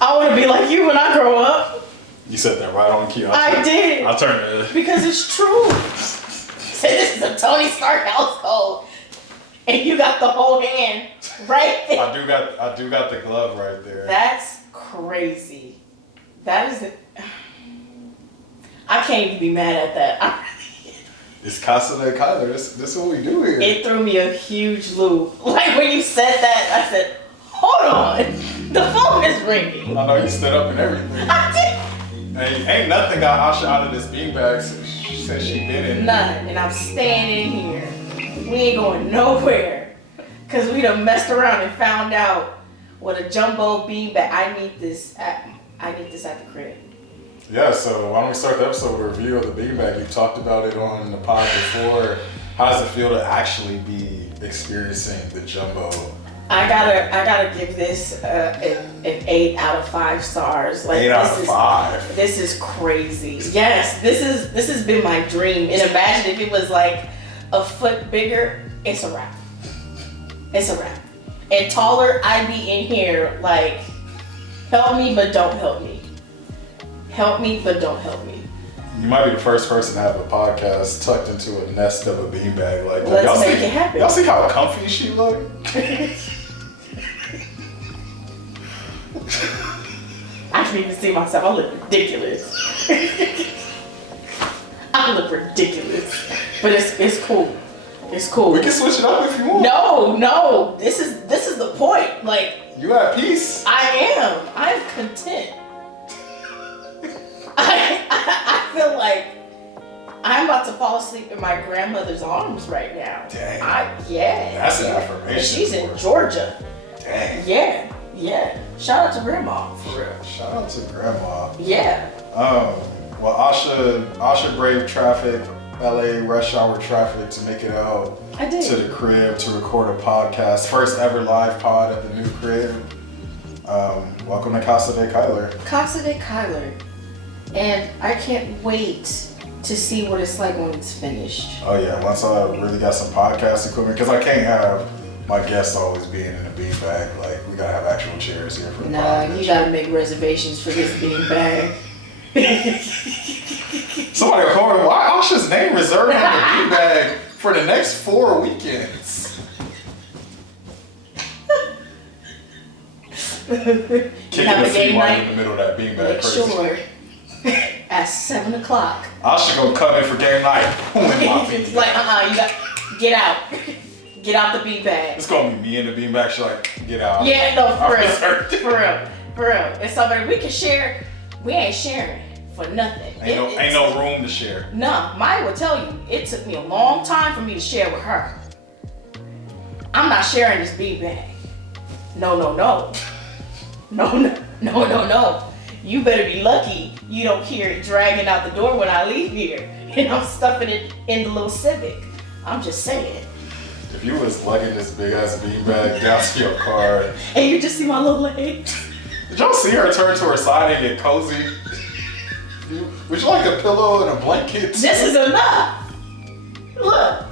I want to be like you when I grow up. You said that right on cue. I did. I'll turn it. Because it's true. Say this is a Tony Stark household. And you got the whole hand right there. I do got the glove right there. That's crazy. That is... I can't even be mad at that. It's Casa de Kyler. This is what we do here. It threw me a huge loop. Like when you said that, I said, hold on. The phone is ringing. I know you stood up and everything. I did. Ain't nothing got Asha out of this beanbag since she been in. None. And I'm staying in here. We ain't going nowhere. Because we done messed around and found out what a jumbo beanbag. I need this at the crib. Yeah, so why don't we start the episode with a review of the beanbag? You talked about it on the pod before. How does it feel to actually be experiencing the jumbo? I gotta give this an 8 out of 5 stars. Like 8 out of 5. This is crazy. Yes, this has been my dream. And imagine if it was like a foot bigger. It's a wrap. It's a wrap. And taller, I'd be in here like, help me, but don't help me. Help me, but don't help me. You might be the first person to have a podcast tucked into a nest of a beanbag like that. Let's make it happen. Y'all see how comfy she look? I can even see myself. I look ridiculous. I look ridiculous. But it's cool. It's cool. We can switch it up if you want. No. This is the point. Like, you at peace. I'm content. I feel like I'm about to fall asleep in my grandmother's arms right now. Dang. That's an affirmation. And she's in Georgia. Dang. Yeah. Shout out to grandma, for real. Shout out to grandma. Yeah. Well, Asha braved traffic, LA rush hour traffic to make it out to the crib to record a podcast. First ever live pod at the new crib. Welcome to Casa de Kyler. Casa de Kyler. And I can't wait to see what it's like when it's finished. Oh yeah, once I really got some podcast equipment, because I can't have my guests always being in a beanbag. Like, we gotta have actual chairs here for the podcast. You gotta make reservations for this beanbag. Somebody will call me, why Asha's name reserved on the beanbag for the next 4 weekends? Kicking the feet right in the middle of that beanbag. Make sure at 7 o'clock. Asha gonna come in for game night. It's like, you got get out. Get out the beanbag. It's gonna be me in the beanbag. She's like, get out. Yeah, no, for real. It's somebody we can share. We ain't sharing for nothing. Ain't no room to share. No, Maya will tell you, it took me a long time for me to share with her. I'm not sharing this beanbag. No. You better be lucky you don't hear it dragging out the door when I leave here. And I'm stuffing it in the little Civic. I'm just saying. If you was lugging this big ass beanbag down to your car. And you just see my little legs. Did y'all see her turn to her side and get cozy? Would you like a pillow and a blanket? This is enough. Look.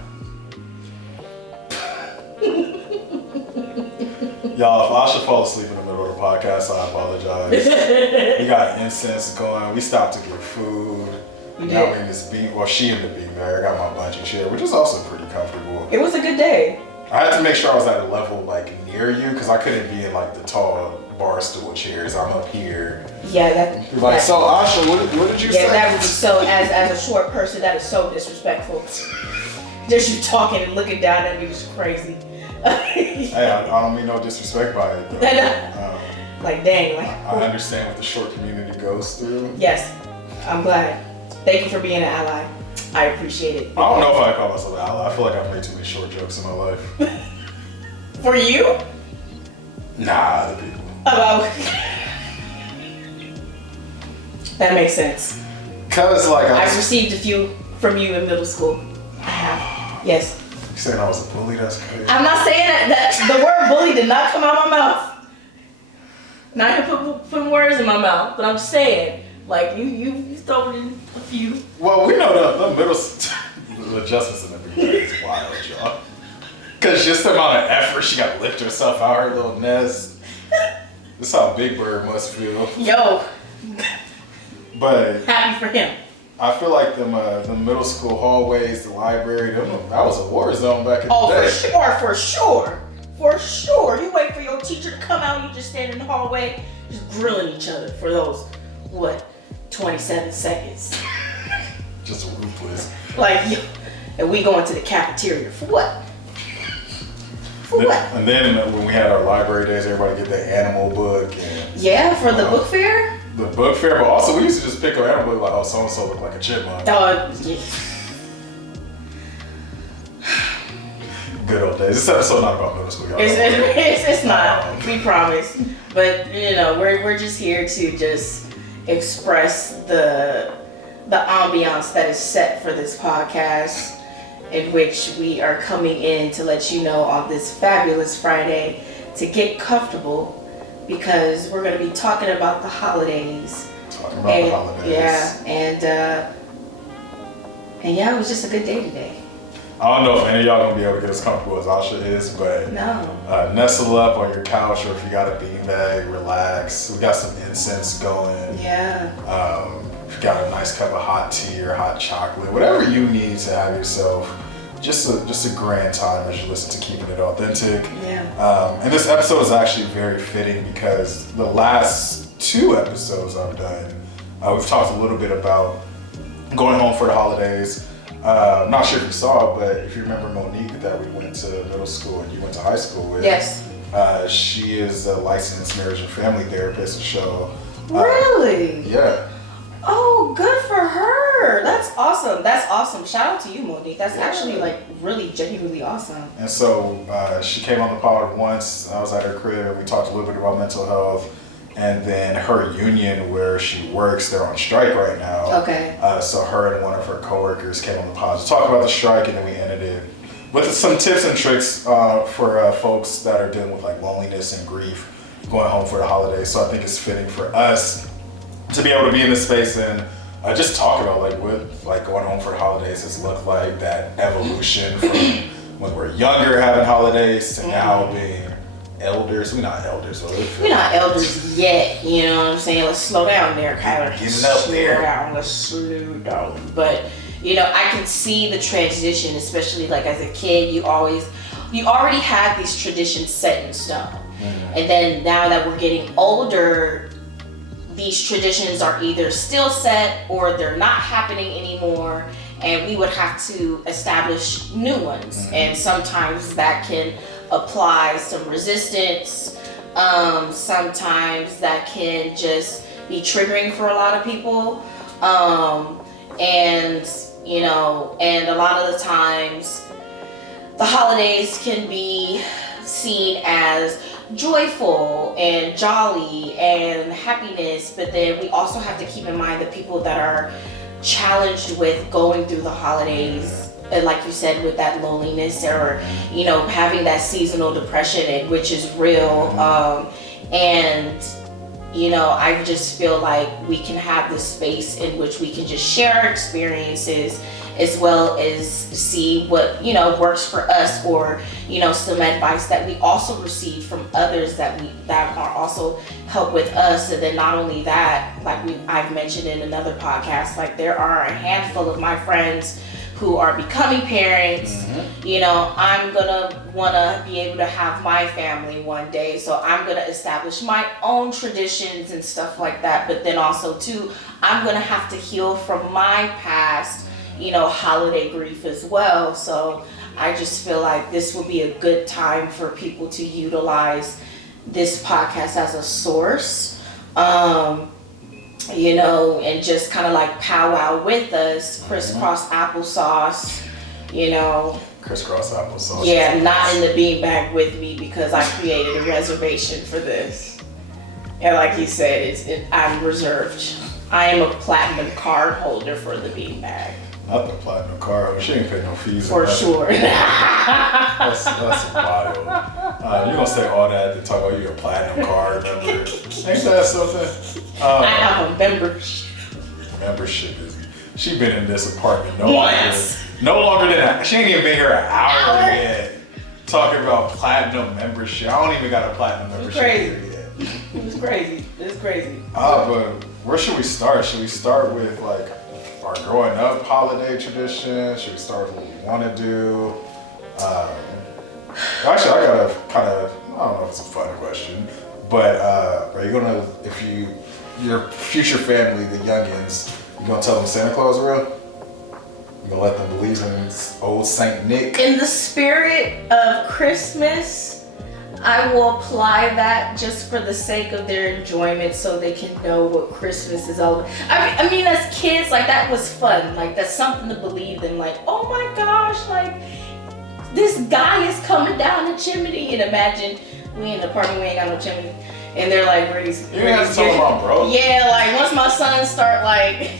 Y'all, if Asha fall asleep in the middle of the podcast, I apologize. We got incense going. We stopped to get food. Now we're in this she in the beanbag. I got my bungee chair, which is also pretty comfortable. It was a good day. I had to make sure I was at a level like near you because I couldn't be in like the tall bar stool chairs. I'm up here. Yeah, so Asha, what did you say? Yeah, that would be so. As a short person, that is so disrespectful. Just you talking and looking down at me was crazy. Hey, I don't mean no disrespect by it. Like dang, I understand what the short community goes through. Yes, I'm glad. Thank you for being an ally. I appreciate it. I don't know if I call myself an ally. I feel like I've made too many short jokes in my life. For you? Nah, other people. That makes sense. Cause like I've received a few from you in middle school. I have. Yes. You saying I was a bully? That's crazy. I'm not saying that the word bully did not come out of my mouth. Not even putting words in my mouth, but I'm just saying, like you thrown in a few. Well, we know the middle the adjustments in the beginning is wild, y'all. Cause just the amount of effort she got to lift herself out her little nest. This is how Big Bird must feel. Yo. But happy for him. I feel like the middle school hallways, the library, that was a war zone back in the day. Oh, for sure. You wait for your teacher to come out, you just stand in the hallway, just grilling each other for those, 27 seconds. Just ruthless. Like, and we going to the cafeteria for what? And then when we had our library days, everybody get the animal book. And, for the book fair? The book fair, but also we used to just pick up animal book like, oh, so-and-so look like a chipmunk. Yeah. Good old days. This episode not about middle school, y'all. It's not, we promise. But, we're just here to just express the ambiance that is set for this podcast, in which we are coming in to let you know on this fabulous Friday to get comfortable, because we're going to be talking about the holidays. Yeah, and it was just a good day today. I don't know if any of y'all gonna be able to get as comfortable as Asha is, but nestle up on your couch, or if you got a beanbag, relax. We got some incense going. Yeah. If you got a nice cup of hot tea or hot chocolate, whatever you need to have yourself just a grand time as you listen to Keeping It Authentic. Yeah. And this episode is actually very fitting because the last 2 episodes I've done, we've talked a little bit about going home for the holidays. I'm not sure if you saw it, but if you remember Monique that we went to middle school and you went to high school with. Yes. She is a licensed marriage and family therapist. Really? Yeah. Oh, good for her. That's awesome. Shout out to you, Monique. That's actually really genuinely awesome. And so she came on the pod once. I was at her crib and we talked a little bit about mental health. And then her union where she works, they're on strike right now. Okay. So her and one of her coworkers came on the pod to talk about the strike, and then we ended it with some tips and tricks for folks that are dealing with loneliness and grief going home for the holidays. So I think it's fitting for us to be able to be in this space and just talk about what going home for the holidays has looked like, that evolution from when we're younger having holidays to now being elders. We're not elders, we're not elders yet, you know what I'm saying? Let's slow down there, Kyler. Getting up there. Let's slow down. But I can see the transition, especially as a kid. You already had these traditions set in stone. Mm-hmm. And then now that we're getting older, these traditions are either still set or they're not happening anymore, and we would have to establish new ones. Mm-hmm. And sometimes that can apply some resistance. Sometimes that can just be triggering for a lot of people. And a lot of the times the holidays can be seen as joyful and jolly and happiness, but then we also have to keep in mind the people that are challenged with going through the holidays, like you said, with that loneliness or having that seasonal depression, which is real. I just feel like we can have this space in which we can just share our experiences, as well as see what works for us, or some advice that we also receive from others that are also help with us. And then not only that, I've mentioned in another podcast, there are a handful of my friends who are becoming parents. Mm-hmm. I'm gonna wanna be able to have my family one day, so I'm gonna establish my own traditions and stuff like that. But then also too, I'm gonna have to heal from my past, holiday grief as well. So I just feel like this will be a good time for people to utilize this podcast as a source, and just kind of powwow with us, crisscross applesauce, Crisscross applesauce. Yeah, not in the beanbag with me, because I created a reservation for this. And like he said, I'm reserved. I am a platinum card holder for the beanbag. Not the platinum card holder. She ain't pay no fees. For sure. That's a bio. You gonna say all that to talk about you a platinum card member? Ain't that something? I have a membership. Membership is. She been in this apartment no longer than that. She ain't even been here an hour yet. Talking about platinum membership. I don't even got a platinum membership here yet. It's crazy. It's crazy. But where should we start? Should we start with like our growing up holiday tradition? Should we start with what we want to do? Actually, I got a kind of, I don't know if it's a fun question, but are you gonna, if your future family, the youngins, you gonna tell them Santa Claus is real? You gonna let them believe in old Saint Nick? In the spirit of Christmas, I will apply that just for the sake of their enjoyment so they can know what Christmas is all about. I mean, as kids, like, that was fun. Like, that's something to believe in. Like, oh my gosh, like, this guy is coming down the chimney. And imagine, we in the apartment, we ain't got no chimney. And they're like, where these... You have to tell them I'm broke. Yeah, like, once my son start, like...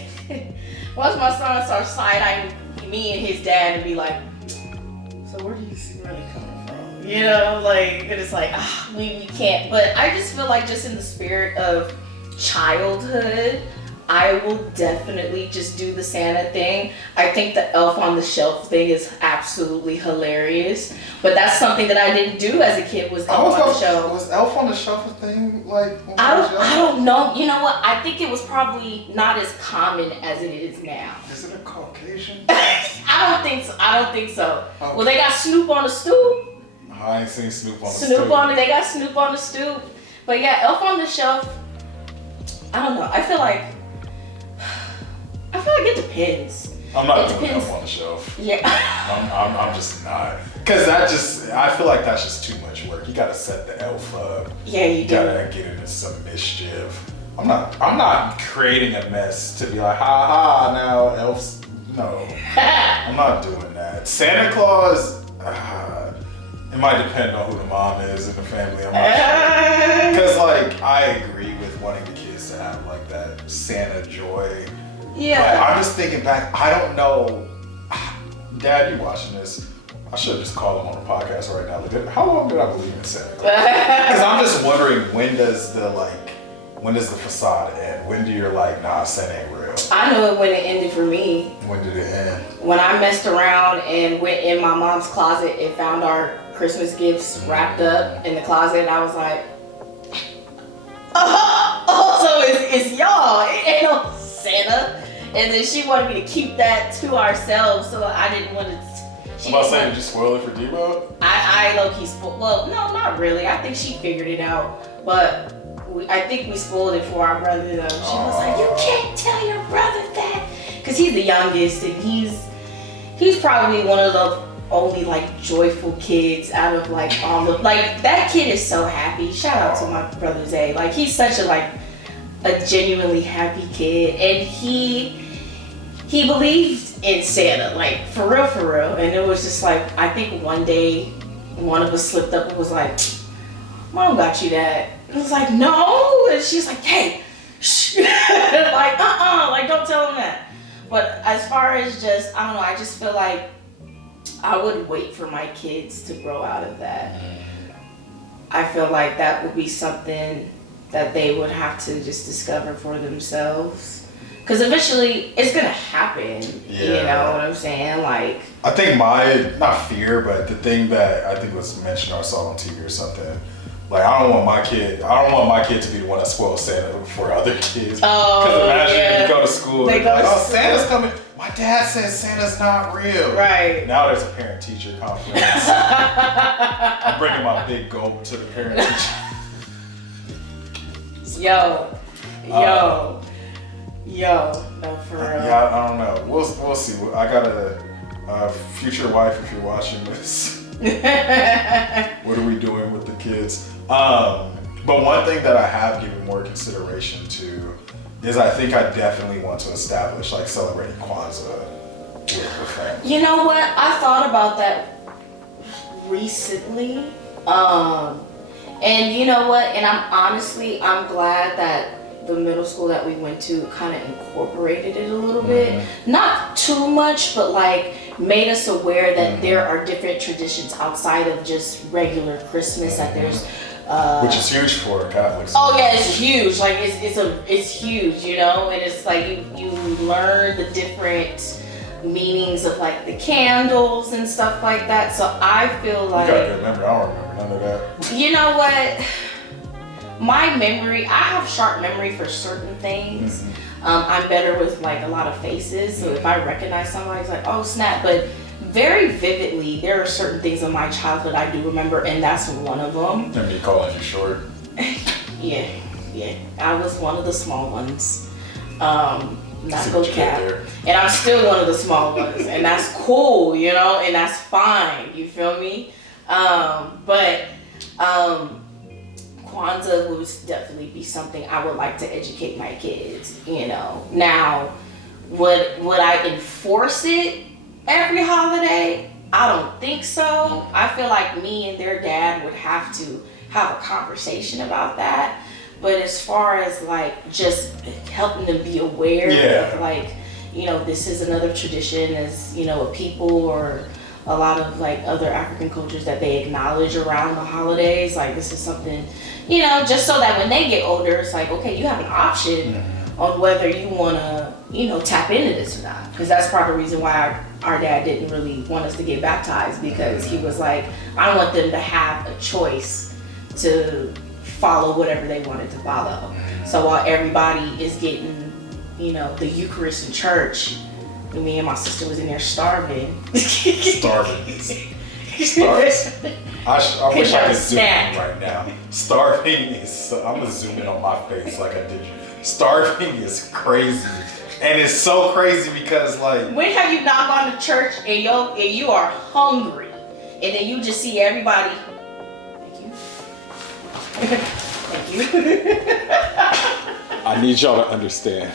once my son starts side-eyeing me and his dad and be like, so where do you see money coming from? You know, like, and it's like, we can't. But I just feel like just in the spirit of childhood, I will definitely just do the Santa thing. I think the Elf on the Shelf thing is absolutely hilarious. But that's something that I didn't do as a kid, was Elf on the Shelf. Was Elf on the Shelf a thing? Like, I don't know. You know what? I think it was probably not as common as it is now. Is it a Caucasian? I don't think so. Okay. Well, they got Snoop on the Stoop. I ain't seen Snoop on the Stoop. They got Snoop on the Stoop. But yeah, Elf on the Shelf, I don't know. I feel like it depends. I'm not doing Elf on the Shelf. Yeah. I'm just not. Cause I feel like that's just too much work. You gotta set the elf up. Yeah, you gotta get into some mischief. I'm not creating a mess to be like, ha ha, now elves. No. I'm not doing that. Santa Claus, it might depend on who the mom is in the family. I'm not sure. Cause like, I agree with wanting the kids to have like that Santa joy. Yeah. But I'm just thinking back, I don't know. Dad, you watching this? I should have just called him on the podcast right now. Like, how long did I believe in Santa Claus? Because I'm just wondering, when does the facade end? When do you like, nah, Santa ain't real? I know when it ended for me. When did it end? When I messed around and went in my mom's closet and found our Christmas gifts wrapped up in the closet, and I was like, so it's y'all. It ain't no Santa. And then she wanted me to keep that to ourselves, so I didn't want to. I'm about saying, did you spoil it for Debo? I low-key spoiled. Well, no, not really. I think she figured it out, but I think we spoiled it for our brother though. She was like, "You can't tell your brother that," because he's the youngest and he's probably one of the only like joyful kids out of like all the like. That kid is so happy. Shout out to my brother Zay. Like, he's such a genuinely happy kid, and he believed in Santa, like for real. And it was just like, I think one day one of us slipped up and was like, "Mom got you that." And I was like, "No," and she's like, "Hey, shh." Like, like, don't tell him that. But as far as just, I don't know, I just feel like I would wait for my kids to grow out of that. I feel like that would be something that they would have to just discover for themselves. Because eventually it's gonna happen. Yeah. You know what I'm saying? Like, I think not fear, but the thing that I think was mentioned or I saw on TV or something, like, I don't want my kid to be the one that spoils Santa for other kids. Oh, because imagine you go to school and like, oh, Santa's coming. My dad says Santa's not real. Right. Now there's a parent-teacher conference. I'm bringing my big gulp to the parent-teacher. Yo, no, for real. Yeah, I don't know. We'll see. I got a future wife if you're watching this. What are we doing with the kids? But one thing that I have given more consideration to is I think I definitely want to establish like celebrating Kwanzaa with family. You know what? I thought about that recently. And you know what? And I'm glad that the middle school that we went to kind of incorporated it a little bit. Not too much, but like made us aware that there are different traditions outside of just regular Christmas, that there's which is huge for Catholics. Oh yeah, it's huge. Like it's huge, you know, and it's like you learn the different meanings of like the candles and stuff like that. So I feel like, you gotta remember, I don't remember none of that. You know what? my memory, I have sharp memory for certain things. I'm better with like a lot of faces. So if I recognize somebody, it's like, oh snap. But very vividly, there are certain things in my childhood I do remember, and that's one of them. And me calling you short. Yeah. I was one of the small ones. Not go cap. And I'm still one of the small ones, and that's cool, you know, and that's fine. You feel me? But Kwanzaa would definitely be something I would like to educate my kids, you know. Now, would I enforce it every holiday? I don't think so. I feel like me and their dad would have to have a conversation about that. But as far as like just helping them be aware of like, you know, this is another tradition as, you know, a people or a lot of like other African cultures that they acknowledge around the holidays. Like this is something, you know, just so that when they get older, it's like, okay, you have an option on whether you want to, you know, tap into this or not. Because that's part of the reason why our dad didn't really want us to get baptized, because he was like, I want them to have a choice to follow whatever they wanted to follow. So while everybody is getting, you know, the Eucharist in church, me and my sister was in there starving. Starving. I wish I could zoom in right now. Starving is, I'm gonna zoom in on my face like I did you. Starving is crazy. And it's so crazy because like. When have you not gone to church and you are hungry and then you just see everybody. Thank you. I need y'all to understand.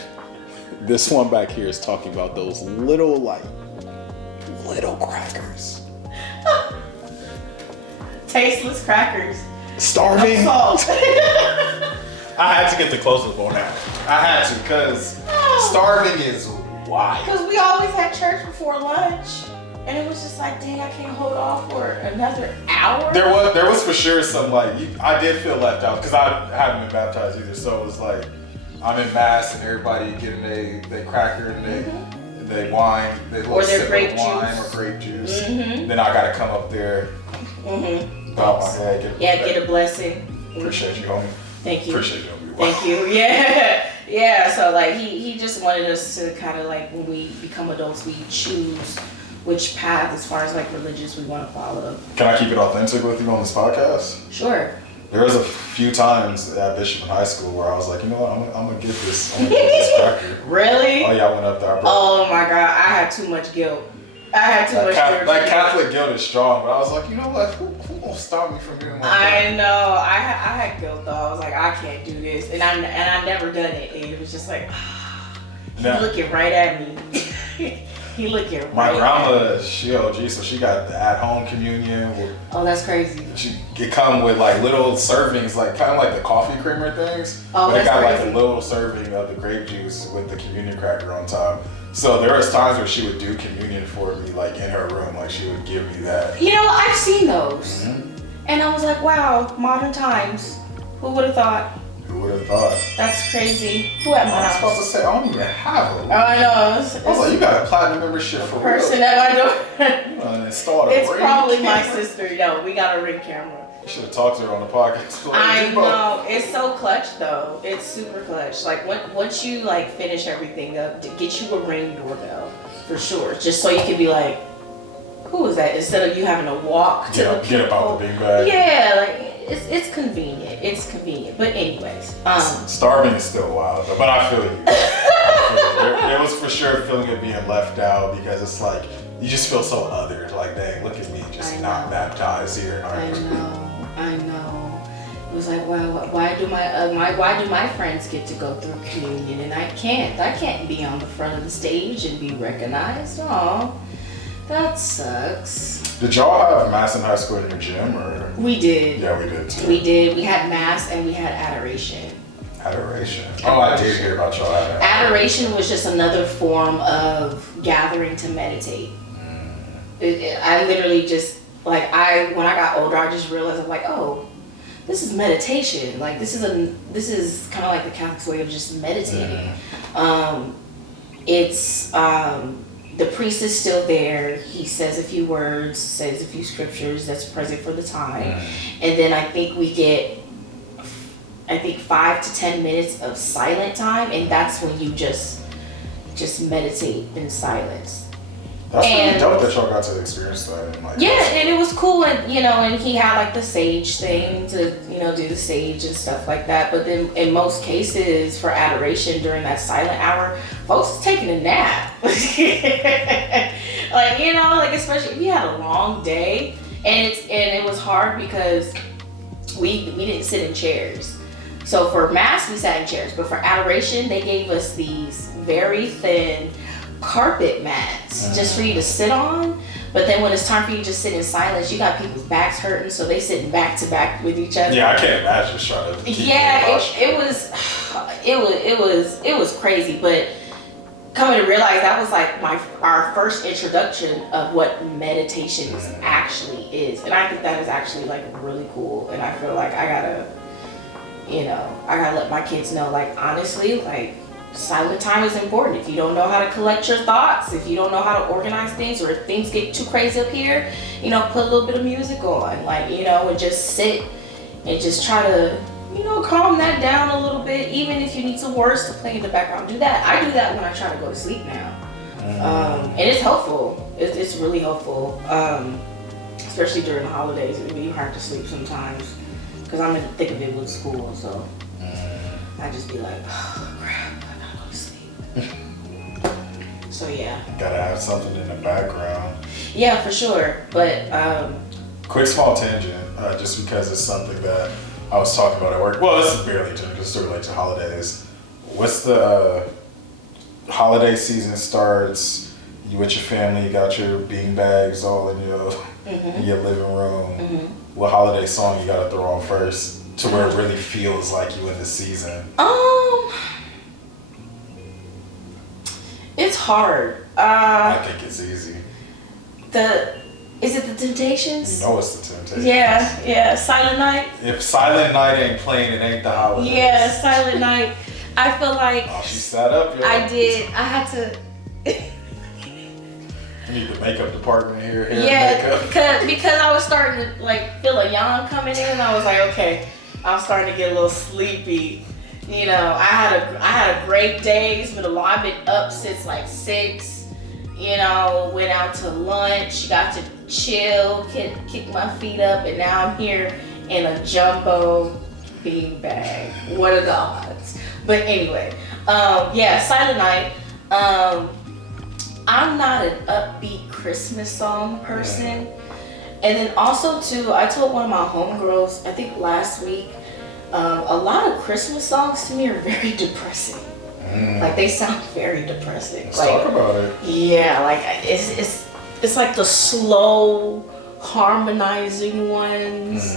This one back here is talking about those little crackers. Tasteless crackers. Starving. No salt. I had to get the close-up on that. I had to, because starving is wild. Because we always had church before lunch. And it was just like, dang, I can't hold off for another hour. There was for sure some like, I did feel left out because I haven't been baptized either. So it was like, I'm in mass and everybody getting they cracker and they wine, they little sip of wine or grape juice. Then I gotta come up there, bow my head, get a blessing. Appreciate you, homie. Thank you. Appreciate you, homie. Thank you. Yeah. So like he just wanted us to kind of like when we become adults, we choose which path as far as like religious we want to follow. Can I keep it authentic with you on this podcast? Sure. There was a few times at Bishop in high school where I was like, you know what, I'm gonna get this cracker. Really? Oh yeah, I went up there. Oh my God, I had too much guilt. Much guilt. Like Catholic guilt is strong, but I was like, you know what, who gonna stop me from doing my thing? I know, I had guilt though. I was like, I can't do this, and I never done it, and it was just like, he's looking right at me. He looking right. My grandma, she OG, so she got the at-home communion. Oh, that's crazy. It come with like little servings, like kind of like the coffee creamer things. Oh, but it got crazy. like a little serving of the grape juice with the communion cracker on top. So there was times where she would do communion for me, like in her room, like she would give me that. You know, I've seen those, and I was like, wow, modern times. Who would have thought? Who would have thought? That's crazy. Who at my house? I was supposed to say, I don't even have them. Oh, I know. I was like, you got a platinum membership for person real. At my door. It's probably my sister. No, we got a Ring camera. You should have talked to her on the podcast. I know. It's so clutch though. It's super clutch. Like once you like finish everything up, to get you a Ring doorbell for sure. Just so you can be like, who is that? Instead of you having to walk to the people. Get about the beanbag. Yeah, like. It's convenient. It's convenient. But anyways, starving is still wild, but I feel you. There was for sure a feeling of being left out because it's like you just feel so othered. Like, dang, look at me, just not baptized here. I know. It was like, wow, why do my friends get to go through communion and I can't? I can't be on the front of the stage and be recognized. Oh, that sucks. Did y'all have mass in high school in your gym or? We did. Yeah, we did too. We did. We had mass and we had adoration. Adoration. Oh, I did hear about y'all having adoration. Was just another form of gathering to meditate. I literally just when I got older, I just realized I'm like, oh, this is meditation. Like this is kind of like the Catholic way of just meditating. It's the priest is still there. He says a few words, says a few scriptures that's present for the time. And then I think we get I think 5 to 10 minutes of silent time, and that's when you just meditate in silence. That's really dope that y'all got to experience that. Yeah, and it was cool, and and he had like the sage thing to do the sage and stuff like that. But then in most cases for adoration during that silent hour, folks is taking a nap. Like especially if you had a long day, and it was hard because we didn't sit in chairs. So for mass we sat in chairs, but for adoration they gave us these very thin carpet mats just for you to sit on. But then when it's time for you to just sit in silence, you got people's backs hurting, so they sitting back to back with each other. Yeah, I can't imagine trying to keep it was crazy. But coming to realize that was like our first introduction of what meditation actually is, and I think that is actually like really cool. And I feel like I gotta let my kids know, like, honestly, like, silent time is important. If you don't know how to collect your thoughts, if you don't know how to organize things, or if things get too crazy up here, put a little bit of music on, like, and just sit and just try to, calm that down a little bit. Even if you need some words to play in the background, do that. I do that when I try to go to sleep now. And it's helpful. It's really helpful, especially during the holidays. It would be hard to sleep sometimes because I'm in the thick of it with school, so I just be like, oh crap, I gotta go to sleep. So yeah. Gotta have something in the background. Yeah, for sure. But quick small tangent, just because it's something that I was talking about at work. Well, this is barely tangent, just to relate to holidays. What's the holiday season starts? You with your family, you got your bean bags all in your living room. What holiday song you gotta throw on first to where it really feels like you in the season? It's hard. I think it's easy. Is it the Temptations? You know it's the Temptations. Yeah. Silent Night. If Silent Night ain't playing, it ain't the holidays. Yeah, Silent Night. I feel like. Oh, she sat up, yo. I did. I had to. You need the makeup department here. Because I was starting to like feel a yawn coming in. I was like, okay, I'm starting to get a little sleepy. I had a great day. It's been a lot. I've been up since like 6. Went out to lunch, got to chill, kick my feet up, and now I'm here in a jumbo bean bag. What are the odds? But anyway, Silent Night. I'm not an upbeat Christmas song person. And then also too, I told one of my homegirls, I think last week, a lot of Christmas songs to me are very depressing. Like they sound very depressing. Let's talk about it. Yeah, like it's like the slow harmonizing ones.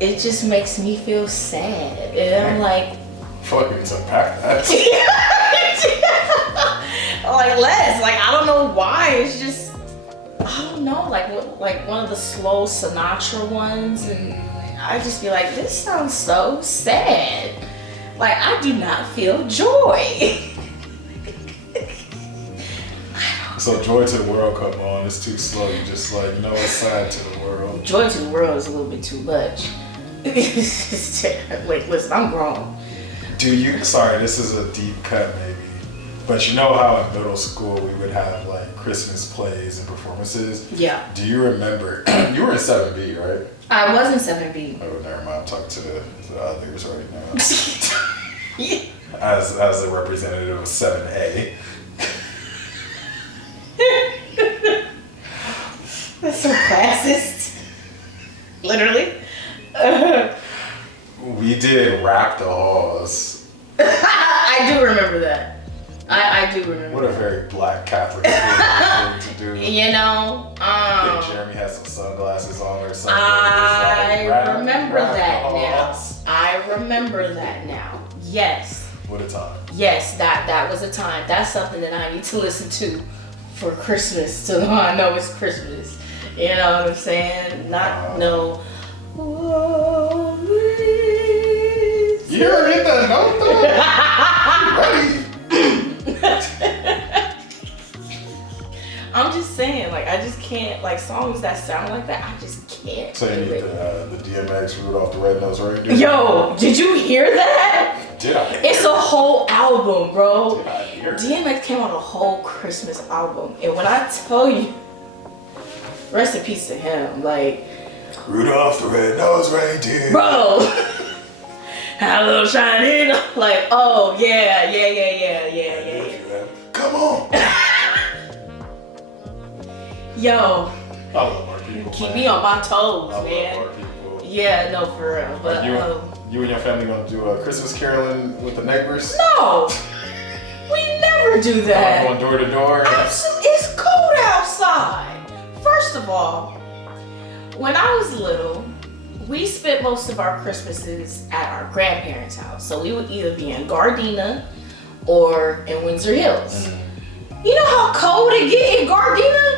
It just makes me feel sad, and I'm like, fuck, we need to unpack that. Like less, like I don't know why. It's just I don't know, like one of the slow Sinatra ones, and I just be like, this sounds so sad. Like I do not feel joy. So Joy to the World come on, it's too slow. You just like, it's sad to the world. Joy to the World is a little bit too much. Wait, listen, I'm grown. Sorry, this is a deep cut maybe, but you know how in middle school we would have like Christmas plays and performances? Yeah. Do you remember, you were in 7B, right? I was in 7B. Oh, never mind, I'm talking to the others right now. As a representative of 7A. That's so classist. Literally. We did Rap the Halls. I do remember that. I do remember. What a very black Catholic thing to do. I think Jeremy has some sunglasses on or something. I remember that now. Yes. What a time. Yes, that was a time. That's something that I need to listen to for Christmas to know I know it's Christmas. You know what I'm saying? No. You ever hit that note though? Ready? I'm just saying, like, I just can't, like, songs that sound like that, I just can't. So you need the DMX Rudolph the Red-Nosed Reindeer. Yo, did you hear that? Did I? It's a whole album, bro. Did I hear it? DMX came out a whole Christmas album, and when I tell you, rest in peace to him, like Rudolph the Red-Nosed Reindeer. bro, have a little shine in, like oh yeah. Come on. Yo, I love our people. keep man. me on my toes, I man. love our people. Yeah, no, for real. But You and your family gonna do a Christmas caroling with the neighbors? no, we never do that. Going door to door. Absolutely, it's cold outside. First of all, when I was little, we spent most of our Christmases at our grandparents' house. So we would either be in Gardena or in Windsor Hills. You know how cold it get in Gardena?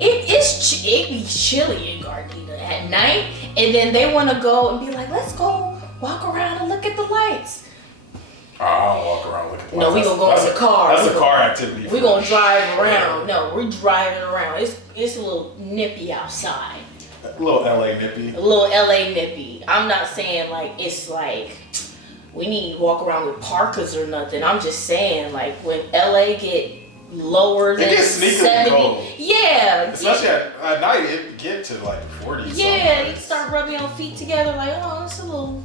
It be chilly in Gardena at night, and then they want to go and be like, let's go walk around and look at the lights. I don't walk around looking at the No, lights. we gonna go in the car. That's a car activity. We gonna drive around. No, we're driving around. It's a little nippy outside. A little LA nippy. A little LA nippy. I'm not saying like it's like we need to walk around with parkas or nothing. I'm just saying like when LA get lower than It gets sneakily 70. cold. Yeah. Especially at night, it get to like 40. Yeah, you start rubbing your feet together like, oh, it's a little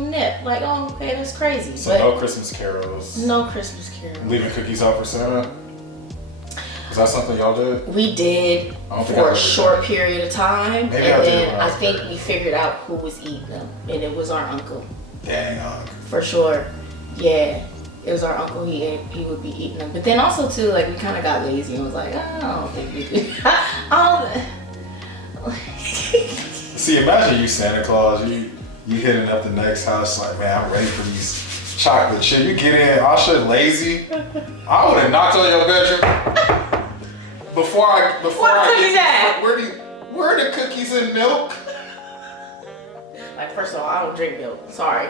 nip. Like, oh, okay, that's crazy. So but no Christmas carols. no Christmas carol. Leaving cookies out for Santa. Is that something y'all did? We did I don't think for I a ever short did. period of time, Maybe and I did then when I I was think there. we figured out who was eating them, and it was our uncle. Dang. For sure. Yeah. It was our uncle, he would be eating them. But then also too, like we kind of got lazy and was like, I don't think we could. See, imagine you Santa Claus, you hitting up the next house like, man, I'm ready for these chocolate chip. You get in, Asha lazy. I would have knocked on your bedroom before I cookies at? Where are the cookies and milk? Like first of all, I don't drink milk. Sorry.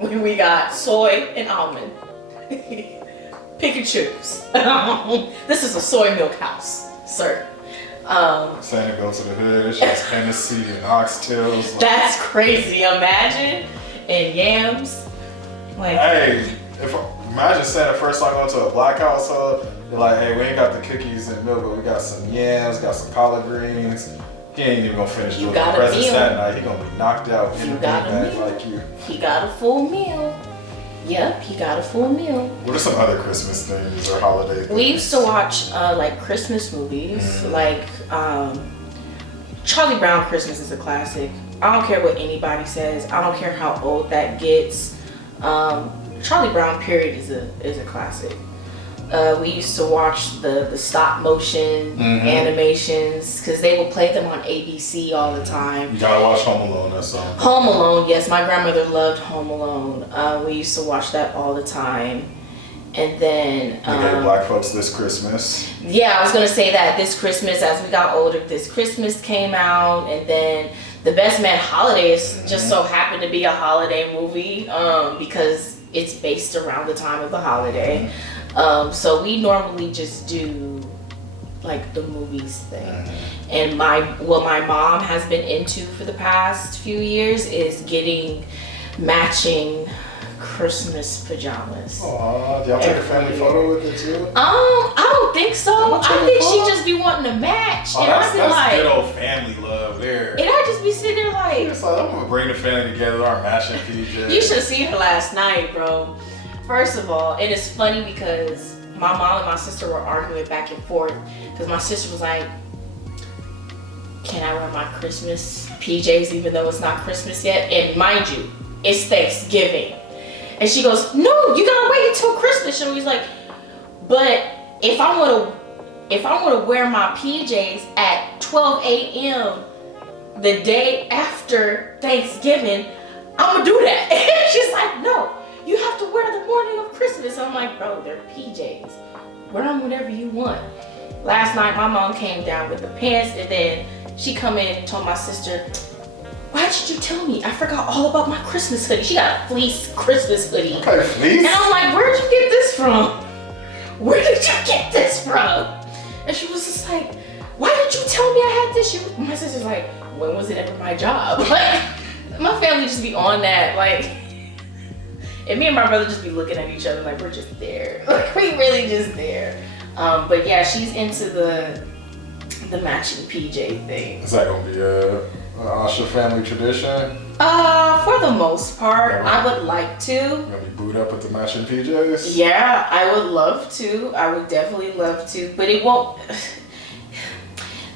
We got soy and almond. Pick and choose. This is a soy milk house, sir. Santa go to the hood, it's just Hennessy and oxtails. Like, That's crazy. Imagine and yams. Like, hey, imagine Santa first time going to a black household. They're like, hey, we ain't got the cookies and milk, but we got some yams, got some collard greens. He ain't even gonna finish doing the got a presents meal. that night. He gonna be knocked out in You the got a bag meal. like you. he got a full meal. Yep, he got a full meal. What are some other Christmas things or holiday things? We used to watch like Christmas movies, like Charlie Brown Christmas is a classic. I don't care what anybody says. I don't care how old that gets. Charlie Brown period is a classic. We used to watch the stop motion animations because they would play them on ABC all the time. You gotta watch Home Alone or something. Home Alone, yes, my grandmother loved Home Alone. We used to watch that all the time. And then Okay, black folks this Christmas. yeah, I was gonna say that this Christmas, as we got older, This Christmas came out, and then The Best Man Holidays just so happened to be a holiday movie because it's based around the time of the holiday. So we normally just do like the movies thing. And what my mom has been into for the past few years is getting matching Christmas pajamas. Aw, do y'all take a family photo with it too? I don't think so. I think she just be wanting to match, Oh, and I'd be that's like, good old family love there. and I just be sitting there like, It's like, I'm gonna bring the family together, our matching PJs. you should have seen her last night, bro. First of all, and it's funny because my mom and my sister were arguing back and forth because my sister was like, can I wear my Christmas PJs even though it's not Christmas yet? And mind you, it's Thanksgiving. And she goes, no, you gotta wait until Christmas. And he's like, but if I wanna wear my PJs at 12 a.m. the day after Thanksgiving, I'm gonna do that. And she's like, no, you have to wear the morning of Christmas. I'm like, bro, they're PJs. Wear them whatever you want. Last night, my mom came down with the pants, and then she come in and told my sister, why did you tell me? I forgot all about my Christmas hoodie. She got a fleece Christmas hoodie. Okay, fleece? And I'm like, where'd you get this from? Where did you get this from? And she was just like, why didn't you tell me I had this? My sister's like, when was it ever my job? Like, my family just be on that, like, and me and my brother just be looking at each other like we're just there. Like, we really just there. But yeah, she's into the matching PJ thing. Is that gonna be a Asha family tradition? For the most part, I would like to. You gonna be booed up with the matching PJs? Yeah, I would love to. I would definitely love to, but it won't.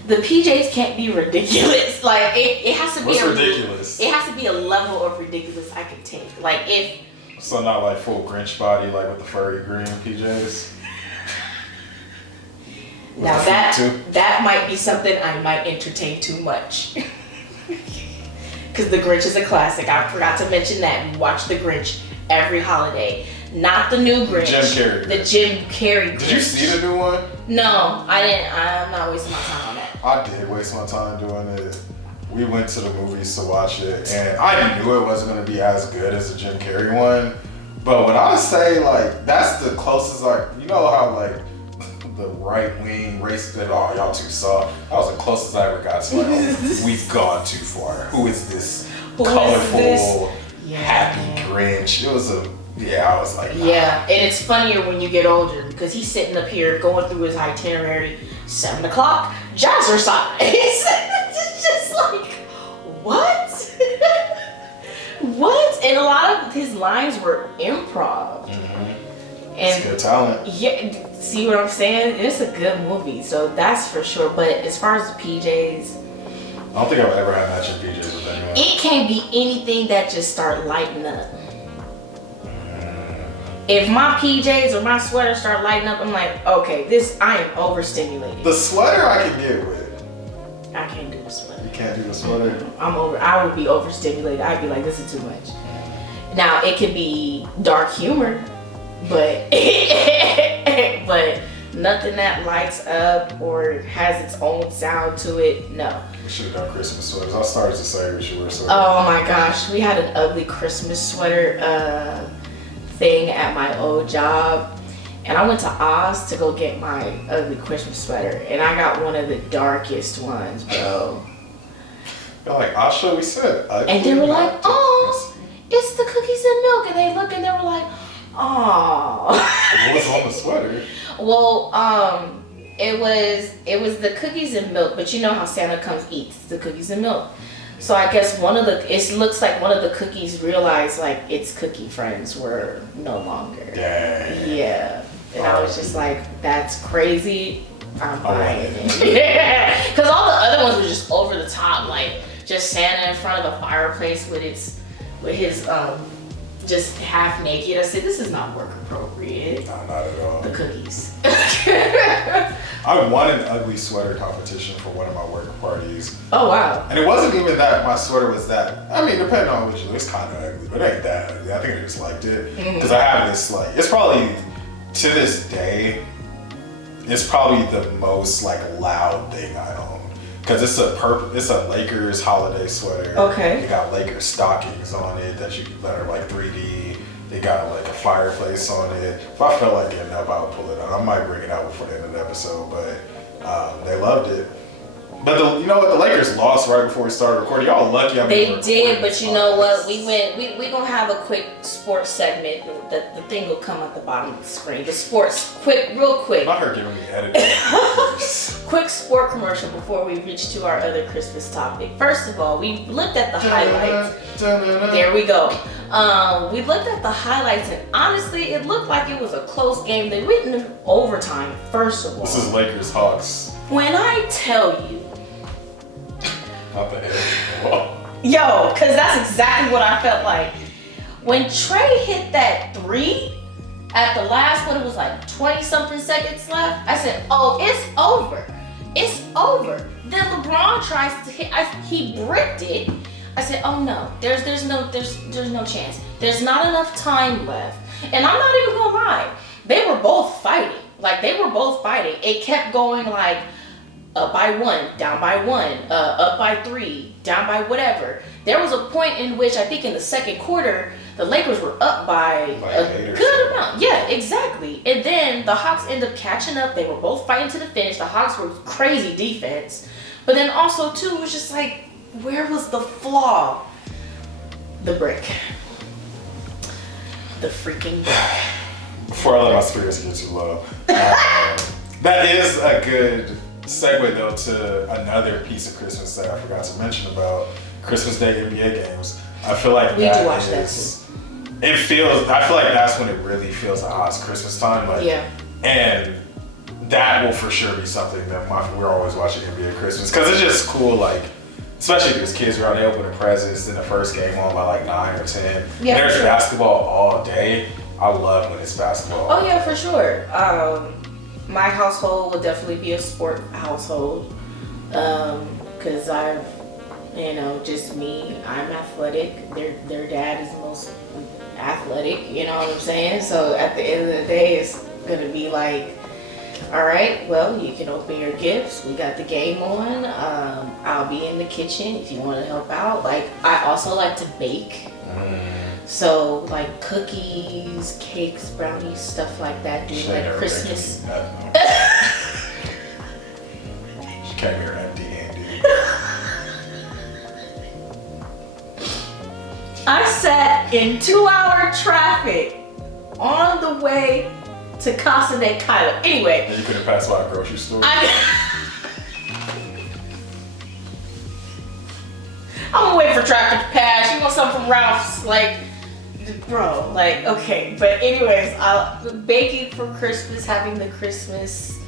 The PJs can't be ridiculous. Like it has to be. What's ridiculous? It has to be a level of ridiculous I can take. Like if. So not like full Grinch body, like with the furry green PJs. Now that might be something I might entertain too much. Because The Grinch is a classic. I forgot to mention that. We watch The Grinch every holiday. Not the new Grinch. Jim Carrey. The Jim Carrey Grinch. Did you see the new one? No, I didn't. I'm not wasting my time on that. I did waste my time doing it. We went to the movies to watch it, and I knew it wasn't going to be as good as the Jim Carrey one. But when I say, like, that's the closest, like, you know how, like, the right-wing racist, oh, y'all too soft. That was the closest I ever got to, like, oh, we've gone too far. Who is this colorful, happy Grinch? It was I was like, nah. Yeah, and it's funnier when you get older because he's sitting up here going through his itinerary, 7 o'clock, jazzercise. It's just like, what? What? And a lot of his lines were improv. Mm-hmm. And it's good talent. Yeah, see what I'm saying? It's a good movie, so that's for sure. But as far as the PJs, I don't think I've ever had matching PJs with anyone. it can't be anything that just start lighting up. If my PJs or my sweater start lighting up, I'm like, okay, I am overstimulated. The sweater I can get with. I can't do the sweater. You can't do the sweater? I would be overstimulated. I'd be like, this is too much. Now, it could be dark humor, but but nothing that lights up or has its own sound to it, no. We should have done Christmas sweaters. I started to say we should wear sweaters. Oh my gosh, we had an ugly Christmas sweater thing at my old job, and I went to Oz to go get my ugly Christmas sweater, and I got one of the darkest ones, bro. They're like, Asha, we said ugly. And they were like, oh, it's the cookies and milk, and they looked and they were like, oh. What was on the sweater? Well, it was the cookies and milk, but you know how Santa comes eats the cookies and milk. So I guess it looks like one of the cookies realized like its cookie friends were no longer. Dang. Yeah. And I was just like, that's crazy. I'm buying it. Yeah. Because all the other ones were just over the top, like just Santa in front of a fireplace with his just half naked. I said, this is not work appropriate. No, not at all. The cookies. I won an ugly sweater competition for one of my work parties. Oh, wow. And it wasn't even that my sweater was that, I mean, depending on what you do, it's kind of ugly, but it ain't that ugly. I think I just liked it. Because I have this, like, it's probably, to this day, it's probably the most, like, loud thing I own. Because it's a Lakers holiday sweater. Okay. It got Lakers stockings on it that are like 3D. They got like a fireplace on it. If I felt like getting up, I would pull it out. I might bring it out before the end of the episode, but they loved it. But you know what? The Lakers lost right before we started recording. Y'all lucky. They did, but you know what? We gonna have a quick sports segment. The thing will come at the bottom of the screen. The sports, real quick. Not her giving me editing. Quick sport commercial before we reach to our other Christmas topic. First of all, we looked at the highlights. There we go. We looked at the highlights, and honestly, it looked like it was a close game. They went into overtime. First of all, this is Lakers Hawks. When I tell you. Not the head. Yo, because that's exactly what I felt like. When Trey hit that 3 at the last one, it was like 20-something seconds left. I said, oh, it's over. It's over. Then LeBron tries to hit, he bricked it. I said, oh no, there's no chance. There's not enough time left. And I'm not even gonna lie. They were both fighting. It kept going like, up by 1, down by 1, up by 3, down by whatever. there was a point in which I think in the second quarter, the Lakers were up by a good amount. Yeah, exactly. And then the Hawks ended up catching up. They were both fighting to the finish. The Hawks were crazy defense. But then also, too, it was just like, where was the flaw? The brick. The freaking brick. Before I let my spirits get too low. That is a good segue, though, to another piece of Christmas that I forgot to mention about Christmas Day NBA games. I feel like we do watch that too. I feel like that's when it really feels like, it's Christmas time. Like, yeah. And that will for sure be something that we're always watching NBA Christmas. Because it's just cool, like, especially because kids are out there opening presents in the first game on by like 9 or 10. Yeah, and there's basketball all day. I love when it's basketball. Oh, yeah, for sure. My household will definitely be a sport household. Because I've, just me, I'm athletic. Their dad is the most athletic, you know what I'm saying? So at the end of the day, it's going to be like, all right, well, you can open your gifts. We got the game on. I'll be in the kitchen if you want to help out. Like, I also like to bake. So, like, cookies, cakes, brownies, stuff like that. Doing like Christmas. She came here empty-handed. I sat in 2-hour traffic on the way to Casa de Kyler. Anyway. And you couldn't pass by a grocery store? I'm gonna wait for traffic to pass. You want something from Ralph's? Like, bro, like, okay. But anyways, baking for Christmas, having the Christmas,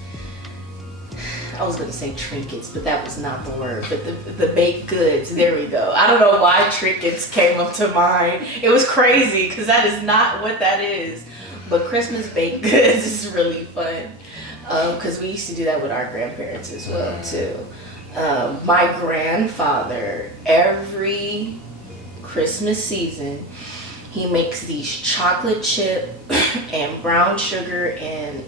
I was gonna say trinkets, but that was not the word. But the baked goods, there we go. I don't know why trinkets came up to mind. It was crazy, because that is not what that is. But Christmas baked goods is really fun, because we used to do that with our grandparents as well too. My grandfather, every Christmas season, he makes these chocolate chip and brown sugar and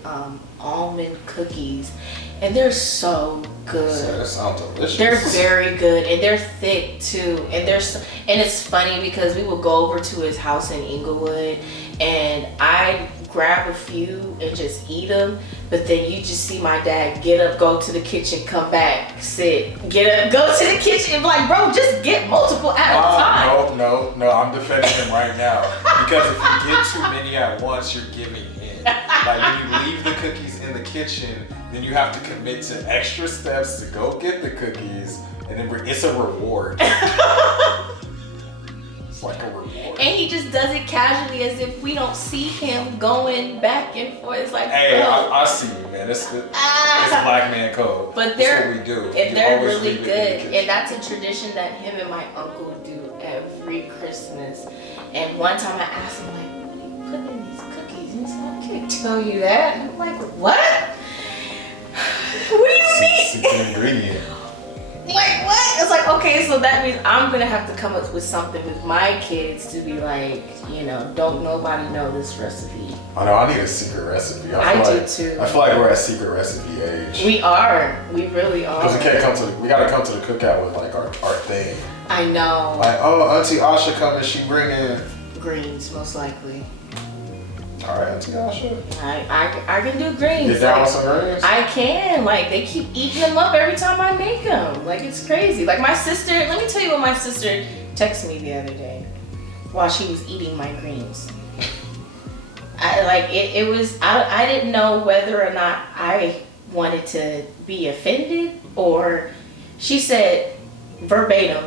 almond cookies, and they're so good. So that sounds delicious. They're very good, and they're thick too. And it's funny because we would go over to his house in Inglewood, and I grab a few and just eat them. But then you just see my dad get up, go to the kitchen, come back, sit, get up, go to the kitchen, and be like, bro, just get multiple at a time. No, I'm defending him right now. Because if you get too many at once, you're giving in. Like, when you leave the cookies in the kitchen, then you have to commit to extra steps to go get the cookies, and then it's a reward. It's like a reward. And he just does it casually, as if we don't see him going back and forth. It's like, hey, I see you, man. It's black man code. But that's what we do. And they're really good. And that's a tradition that him and my uncle do every Christmas. And one time I asked him, like, what are you putting in these cookies? And he said, I can't tell you that. And I'm like, what? What do you mean? Secret ingredient. Like, what? It's like, okay, so that means I'm gonna have to come up with something with my kids to be like, don't nobody know this recipe. I know, I need a secret recipe. I do too. I feel like we're at secret recipe age. We are. We really are. Because we gotta come to the cookout with like our thing. I know. Like, oh, Auntie Asha coming, she bringing greens, most likely. All right, Auntie Asha. I can do greens. Get down with some greens? I can. Like, they keep eating them up every time I make them. Like, it's crazy. Like, my sister, let me tell you what my sister texted me the other day while she was eating my greens. I didn't know whether or not I wanted to be offended, or she said verbatim,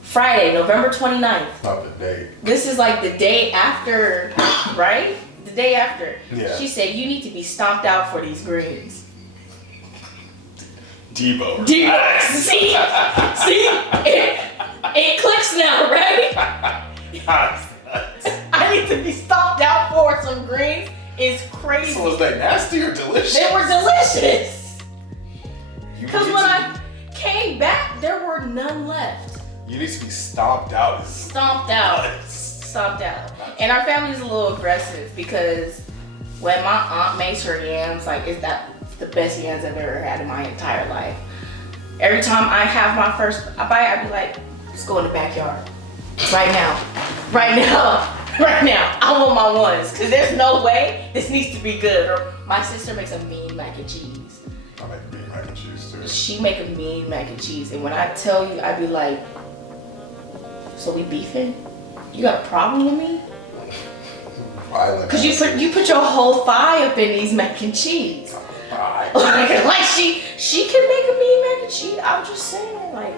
Friday, November 29th. Not the date. This is like the day after, right? The day after. Yeah. She said, you need to be stomped out for these greens. Debo. See? It clicks now, right? I need to be stomped out for some greens. It's crazy. So was they nasty or delicious? They were delicious. Because when I came back, there were none left. You need to be stomped out. Stomped out. And our family's a little aggressive because when my aunt makes her yams, like, is that the best yams I've ever had in my entire life. Every time I have my first bite, I'd be like, Let's go in the backyard. Right now. Right now. Right now. I want my ones. Because there's no way this needs to be good. Or my sister makes a mean mac and cheese. I make mean mac and cheese too. She make a mean mac and cheese. And when I tell you, I be like, so we beefing? You got a problem with me? Because you put your whole thigh up in these mac and cheese. like she can make a mean mac and cheese. I'm just saying, like,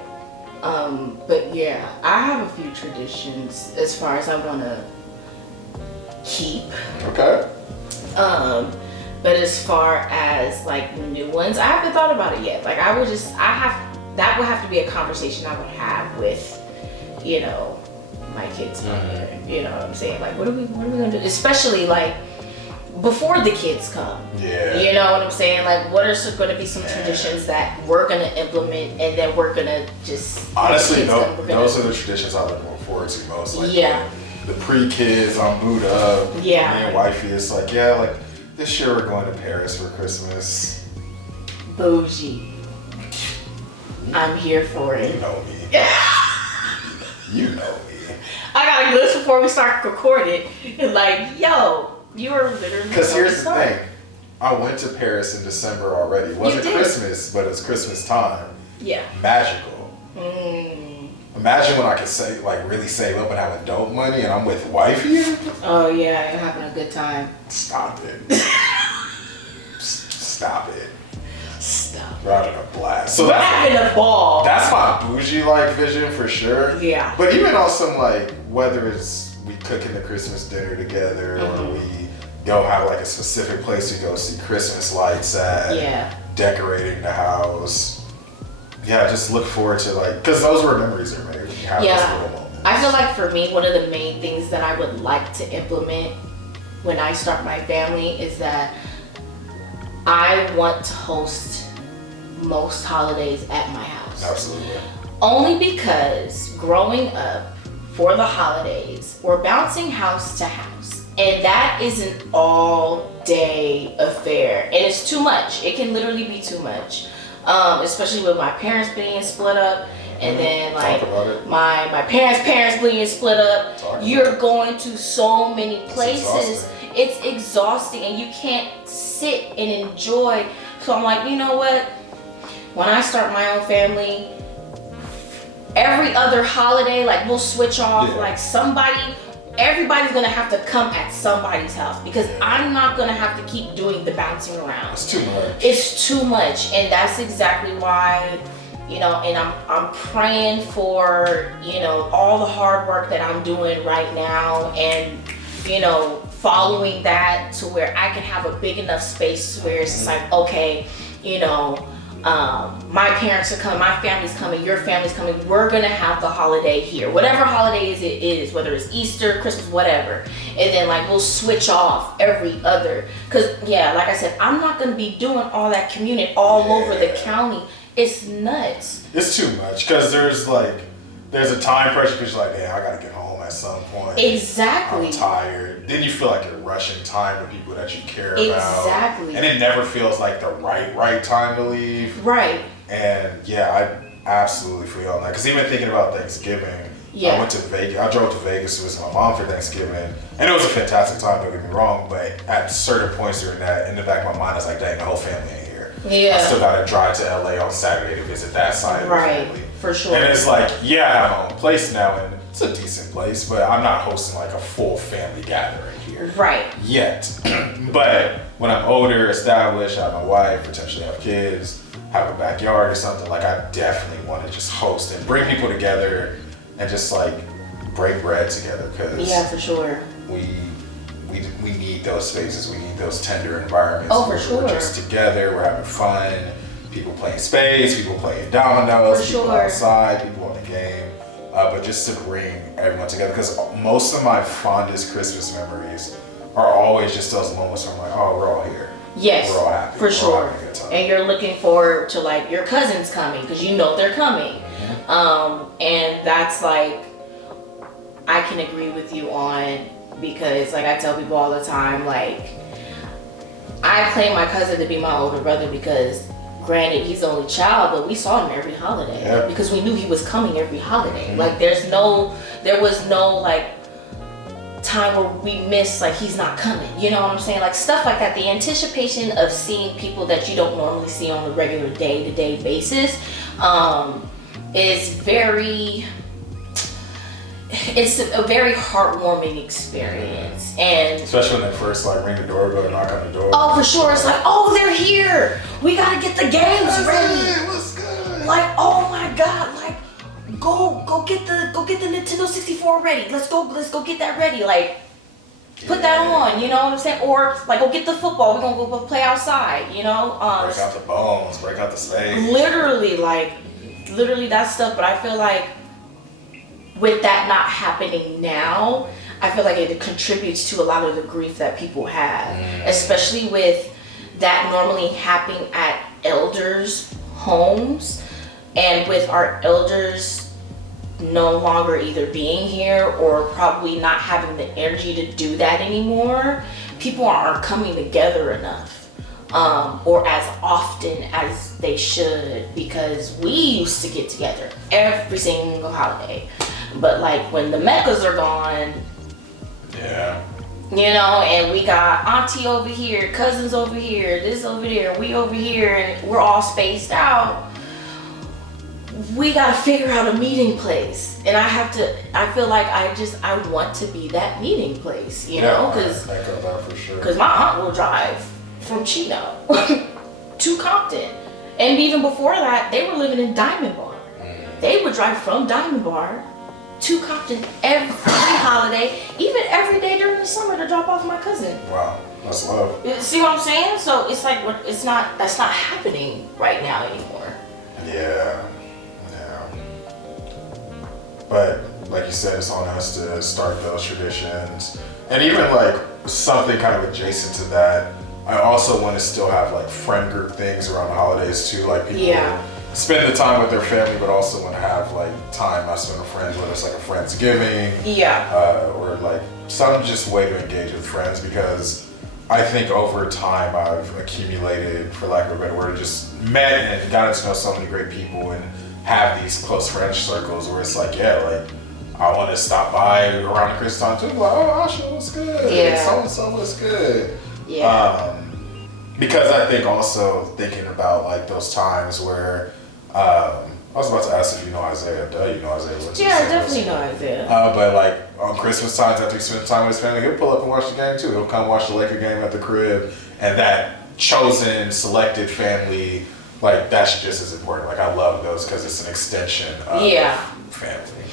but yeah, I have a few traditions as far as I want to keep. Okay. But as far as like new ones, I haven't thought about it yet. Like that would have to be a conversation I would have with, you know, my kids mother. You know what I'm saying? Like, what are we gonna do? Especially like before the kids come. Yeah. You know what I'm saying? Like, what are going to be some traditions that we're gonna implement, and then we're gonna just honestly, those are the traditions I look more forward to most. Like, the pre-kids, I'm booed up. Yeah. Me and wifey, it's like, yeah, like this year we're going to Paris for Christmas. Bougie. I'm here for it. You know me. You know me. I gotta do this before we start recording. Like, yo, you are literally. Because here's the thing, I went to Paris in December already. It wasn't Christmas, but it's Christmas time. Yeah. Magical. Imagine when I could say, like, really save up and have adult money, and I'm with wifey. Oh yeah, you're having a good time. Stop it. Stop it. Stop. We're having a blast. So we're having a ball. That's my bougie-like vision for sure. Yeah. But even on some, like, whether it's we cooking the Christmas dinner together or we go have like a specific place to go see Christmas lights at. Yeah. Decorating the house. Yeah, just look forward to like, because those were memories are made when you have those little moments. I feel like for me, one of the main things that I would like to implement when I start my family is that I want to host most holidays at my house. Absolutely. Only because growing up for the holidays, we're bouncing house to house. And that is an all day affair. And it's too much. It can literally be too much. Especially with my parents being split up. And then like my parents being split up. You're going to so many places. It's exhausting and you can't sit and enjoy. So I'm like, you know what? When I start my own family, every other holiday, like we'll switch off, like everybody's gonna have to come at somebody's house because I'm not gonna have to keep doing the bouncing around. It's too much. It's too much, and that's exactly why, you know, and I'm praying for, you know, all the hard work that I'm doing right now and, you know, following that to where I can have a big enough space where it's just like, okay, you know, my parents are coming, my family's coming, your family's coming, we're gonna have the holiday here. Whatever holiday it is, whether it's Easter, Christmas, whatever. And then like we'll switch off every other. Cause yeah, like I said, I'm not gonna be doing all that commuting all over the county. It's nuts. It's too much, cause there's a time pressure because you're like, damn, I gotta get home at some point. Exactly. I'm tired. Then you feel like you're rushing time with people that you care about. Exactly. And it never feels like the right time to leave. Right. And yeah, I absolutely feel on that. Because even thinking about Thanksgiving, I went to Vegas. I drove to Vegas to visit my mom for Thanksgiving. And it was a fantastic time, don't get me wrong. But at certain points during that, in the back of my mind, I was like, dang, the whole family ain't here. Yeah. I still got to drive to LA on Saturday to visit that side of the family. For sure. And it's like, yeah, I have my own place now, and it's a decent place, but I'm not hosting like a full family gathering here. Right. Yet. But when I'm older, established, I have my wife, potentially have kids, have a backyard or something, like I definitely want to just host and bring people together and just like break bread together because for sure. We need those spaces, we need those tender environments. Oh, for sure. We're just together, we're having fun. People playing spades, people playing dominoes, people outside, people on the game. But just to bring everyone together, because most of my fondest Christmas memories are always just those moments where I'm like, oh, we're all here. Yes, we're all happy. For sure. And you're looking forward to like your cousins coming because you know they're coming. And that's like, I can agree with you on, because like I tell people all the time, like I claim my cousin to be my older brother because granted, he's the only child, but we saw him every holiday because we knew he was coming every holiday. Mm-hmm. Like, there was no like time where we missed, like, he's not coming. You know what I'm saying? Like, stuff like that. The anticipation of seeing people that you don't normally see on a regular day-to-day basis is it's a very heartwarming experience. And especially when they first like ring the doorbell and knock on the door. Oh, for sure. It's like, oh, they're here. We gotta get the games ready. What's good? Like, oh my God, like, go get the Nintendo 64 ready. Let's go get that ready. Like, put that on, you know what I'm saying? Or like, go get the football. We're gonna go play outside, you know? Break out the bones, break out the space. Literally that stuff. But I feel like with that not happening now, I feel like it contributes to a lot of the grief that people have, especially with that normally happening at elders' homes, and with our elders no longer either being here or probably not having the energy to do that anymore. People aren't coming together enough, or as often as they should, because we used to get together every single holiday. But like when the Meccas are gone, you know, and we got auntie over here, cousins over here, this over there, we over here, and we're all spaced out. We gotta figure out a meeting place, and I feel like I want to be that meeting place, you know, because my aunt will drive from Chino to Compton, and even before that, they were living in Diamond Bar. They would drive from Diamond Bar to Compton every holiday, even every day during the summer to drop off my cousin. Wow, that's love. See what I'm saying? So it's like that's not happening right now anymore. Yeah. But like you said, it's on us to start those traditions, and even like something kind of adjacent to that. I also want to still have like friend group things around the holidays too, like people. Spend the time with their family, but also want to have like time I spend with friends, whether it's like a Friendsgiving, or like some just way to engage with friends, because I think over time I've accumulated, for lack of a better word, just met and gotten to know so many great people and have these close friend circles where it's like, I want to stop by around the Christmas time too, like, oh, Asha, what's good? So-and-so, what's good? Because I think also thinking about like those times where I was about to ask if you know Isaiah. You know Isaiah. I definitely know Isaiah. But like on Christmas times, after he spends time with his family, he'll pull up and watch the game too. He'll come watch the Laker game at the crib, and that chosen, selected family, like that's just as important. Like I love those because it's an extension of family.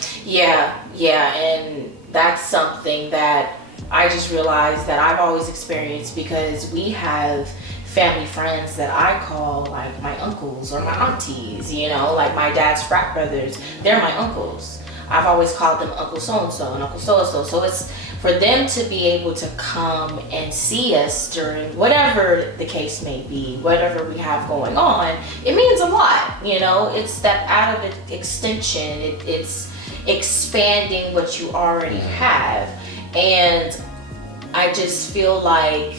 And that's something that I just realized that I've always experienced, because we have family friends that I call like my uncles or my aunties, you know, like my dad's frat brothers, they're my uncles. I've always called them Uncle so-and-so and Uncle so-and-so. So it's for them to be able to come and see us during whatever the case may be, whatever we have going on, it means a lot, you know. It's that out of extension, it's expanding what you already have. And I just feel like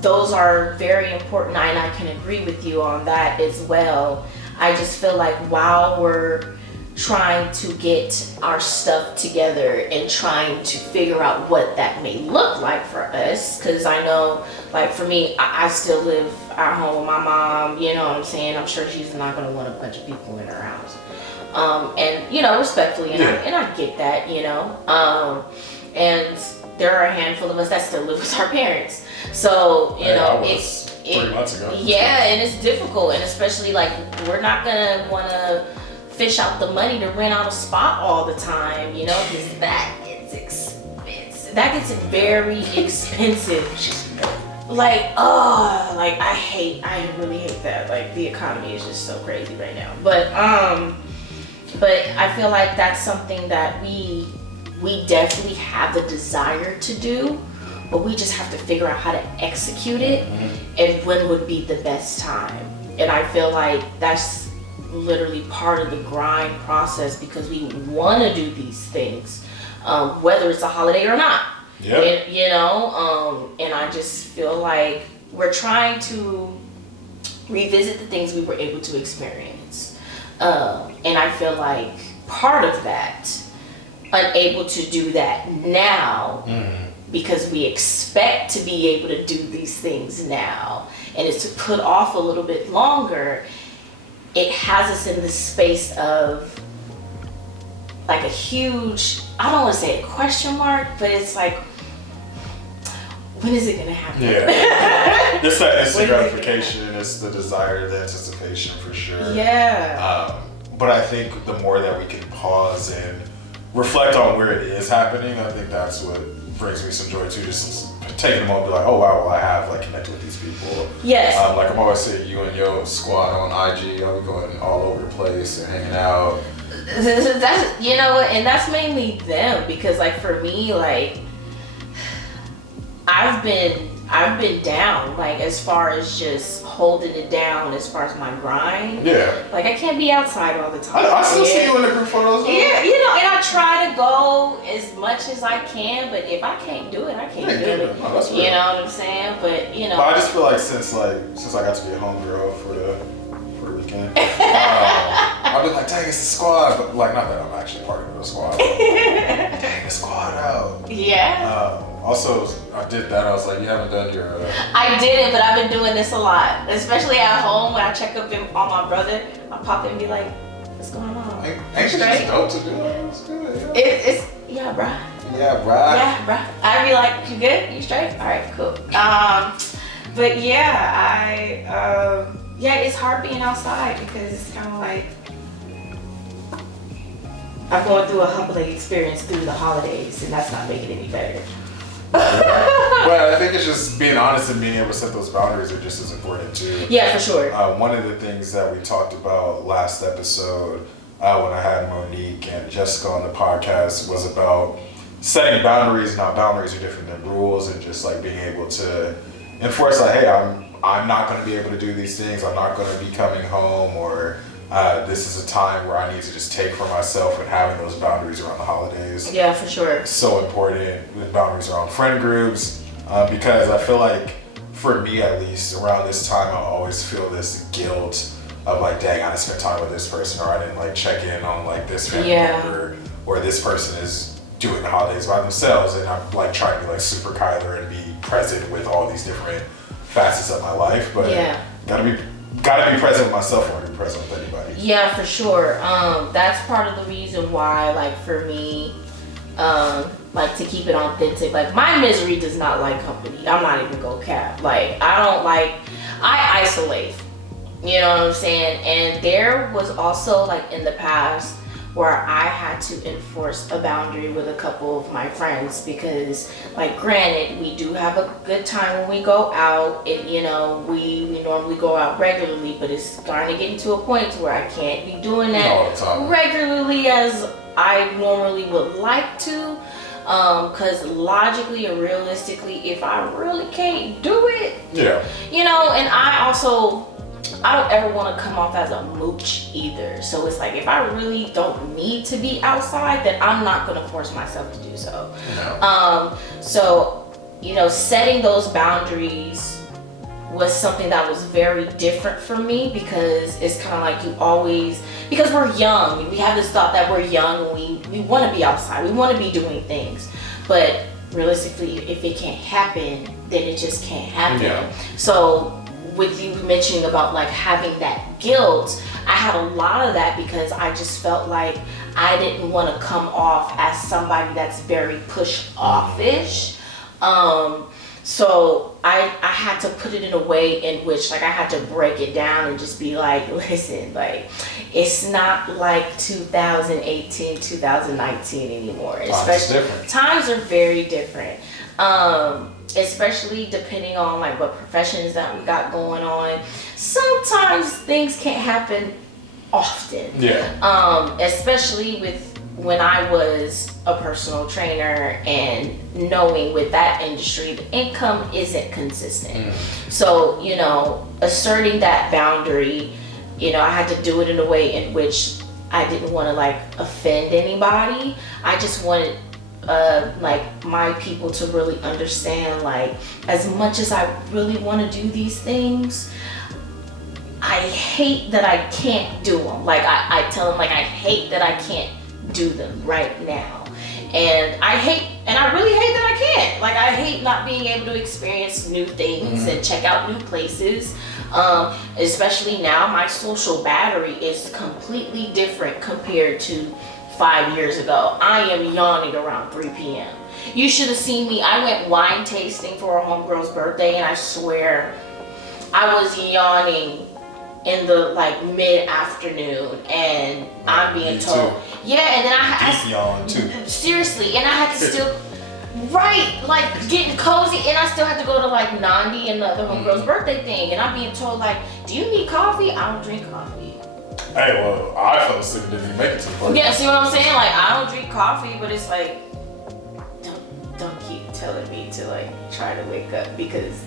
those are very important, and I can agree with you on that as well. I just feel like while we're trying to get our stuff together and trying to figure out what that may look like for us, because I know, like for me, I still live at home with my mom, you know what I'm saying? I'm sure she's not going to want a bunch of people in her house. And, you know, respectfully, and I get that, you know. And there are a handful of us that still live with our parents. So, you know, it's 3 months ago. And it's difficult, and especially like we're not gonna wanna fish out the money to rent out a spot all the time, you know, because that gets expensive. That gets very expensive. Like, I really hate that. Like the economy is just so crazy right now. But I feel like that's something that we definitely have the desire to do, but we just have to figure out how to execute it and when would be the best time. And I feel like that's literally part of the grind process, because we want to do these things, whether it's a holiday or not. And, you know, and I just feel like we're trying to revisit the things we were able to experience. And I feel like part of that, unable to do that now, because we expect to be able to do these things now, and it's to put off a little bit longer, it has us in this space of like a huge, I don't want to say a question mark, but it's like, when is it going to happen? Yeah. It's that instant gratification, it's the desire, the anticipation for sure. Yeah. But I think the more that we can pause and reflect on where it is happening, I think that's what brings me some joy too. Just taking a moment to be like, oh wow, well I have like connected with these people. Yes. Like I'm always saying, you and your squad on IG, I'll be going all over the place and hanging out. That's, you know, and that's mainly them, because like for me, like I've been down, like as far as just holding it down, as far as my grind. Yeah. Like I can't be outside all the time. I still see you in the group photos. Yeah, you know, and I try to go as much as I can, but if I can't do it, I can't do it. Oh, that's real. You know what I'm saying? But you know. But I just feel like since I got to be a homegirl for the weekend, I've been like, dang, it's the squad, but like not that I'm actually part of the squad. But, dang, the squad out. Yeah. Also, I did that. I was like, you haven't done your. I did it, but I've been doing this a lot, especially at home when I check up on my brother. I pop in and be like, "What's going on?" Ain't it just dope to do? It's good. Yeah. It's yeah, bruh. Yeah, bruh. Yeah, bruh. I'd be like, "You good? You straight? All right, cool." But yeah, yeah, it's hard being outside because it's kind of like I'm going through a humbling experience through the holidays, and that's not making it any better. But I think it's just being honest and being able to set those boundaries are just as important too. Yeah, for sure. One of the things that we talked about last episode when I had Monique and Jessica on the podcast was about setting boundaries. Now boundaries are different than rules, and just like being able to enforce like, hey, I'm not going to be able to do these things. I'm not going to be coming home, or this is a time where I need to just take for myself, and having those boundaries around the holidays. Yeah, for sure. So important with boundaries around friend groups, because I feel like, for me at least, around this time I always feel this guilt of like, dang, I didn't spend time with this person, or I didn't like check in on like this family member, or this person is doing the holidays by themselves, and I'm like trying to be like super Kyler and be present with all these different facets of my life, but gotta be present with myself or be present with anybody. Yeah, for sure. That's part of the reason why, like for me, like to keep it authentic, like my misery does not like company. I'm not even gonna cap. Like I isolate. You know what I'm saying? And there was also like in the past where I had to enforce a boundary with a couple of my friends, because like granted, we do have a good time when we go out, and you know, we normally go out regularly, but it's starting to get into a point where I can't be doing that regularly as I normally would like to, because logically and realistically, if I really can't do it, you know, and I don't ever want to come off as a mooch either. So it's like, if I really don't need to be outside, then I'm not going to force myself to do so. So, you know, setting those boundaries was something that was very different for me, because it's kind of like you always, because we're young, we have this thought that we're young and we want to be outside, we want to be doing things, but realistically, if it can't happen, then it just can't happen. So with you mentioning about like having that guilt, I had a lot of that because I just felt like I didn't want to come off as somebody that's very push off-ish. So I had to put it in a way in which like I had to break it down and just be like, listen, like it's not like 2018, 2019 anymore. Times are very different. Especially depending on like what professions that we got going on. Sometimes things can't happen often. Especially with when I was a personal trainer, and knowing with that industry, the income isn't consistent. So, you know, asserting that boundary, you know, I had to do it in a way in which I didn't want to like offend anybody. I just wanted like my people to really understand, like as much as I really want to do these things, I hate that I can't do them. Like I tell them like I hate that I can't do them right now. And I really hate that I can't. Like I hate not being able to experience new things and check out new places. Especially now, my social battery is completely different compared to 5 years ago. I am yawning around 3 p.m. You should have seen me. I went wine tasting for a homegirl's birthday, and I swear I was yawning in the like mid-afternoon, and I'm being told, too. Yeah, and then I yawn too. Seriously, and I had to still. Right, like getting cozy, and I still have to go to like Nandi and the other homegirl's birthday thing, and I'm being told like, do you need coffee? I don't drink coffee. Hey, well, I fell asleep and didn't even make it to the party. Yeah, see what I'm saying? Like, I don't drink coffee, but it's like, don't keep telling me to like try to wake up because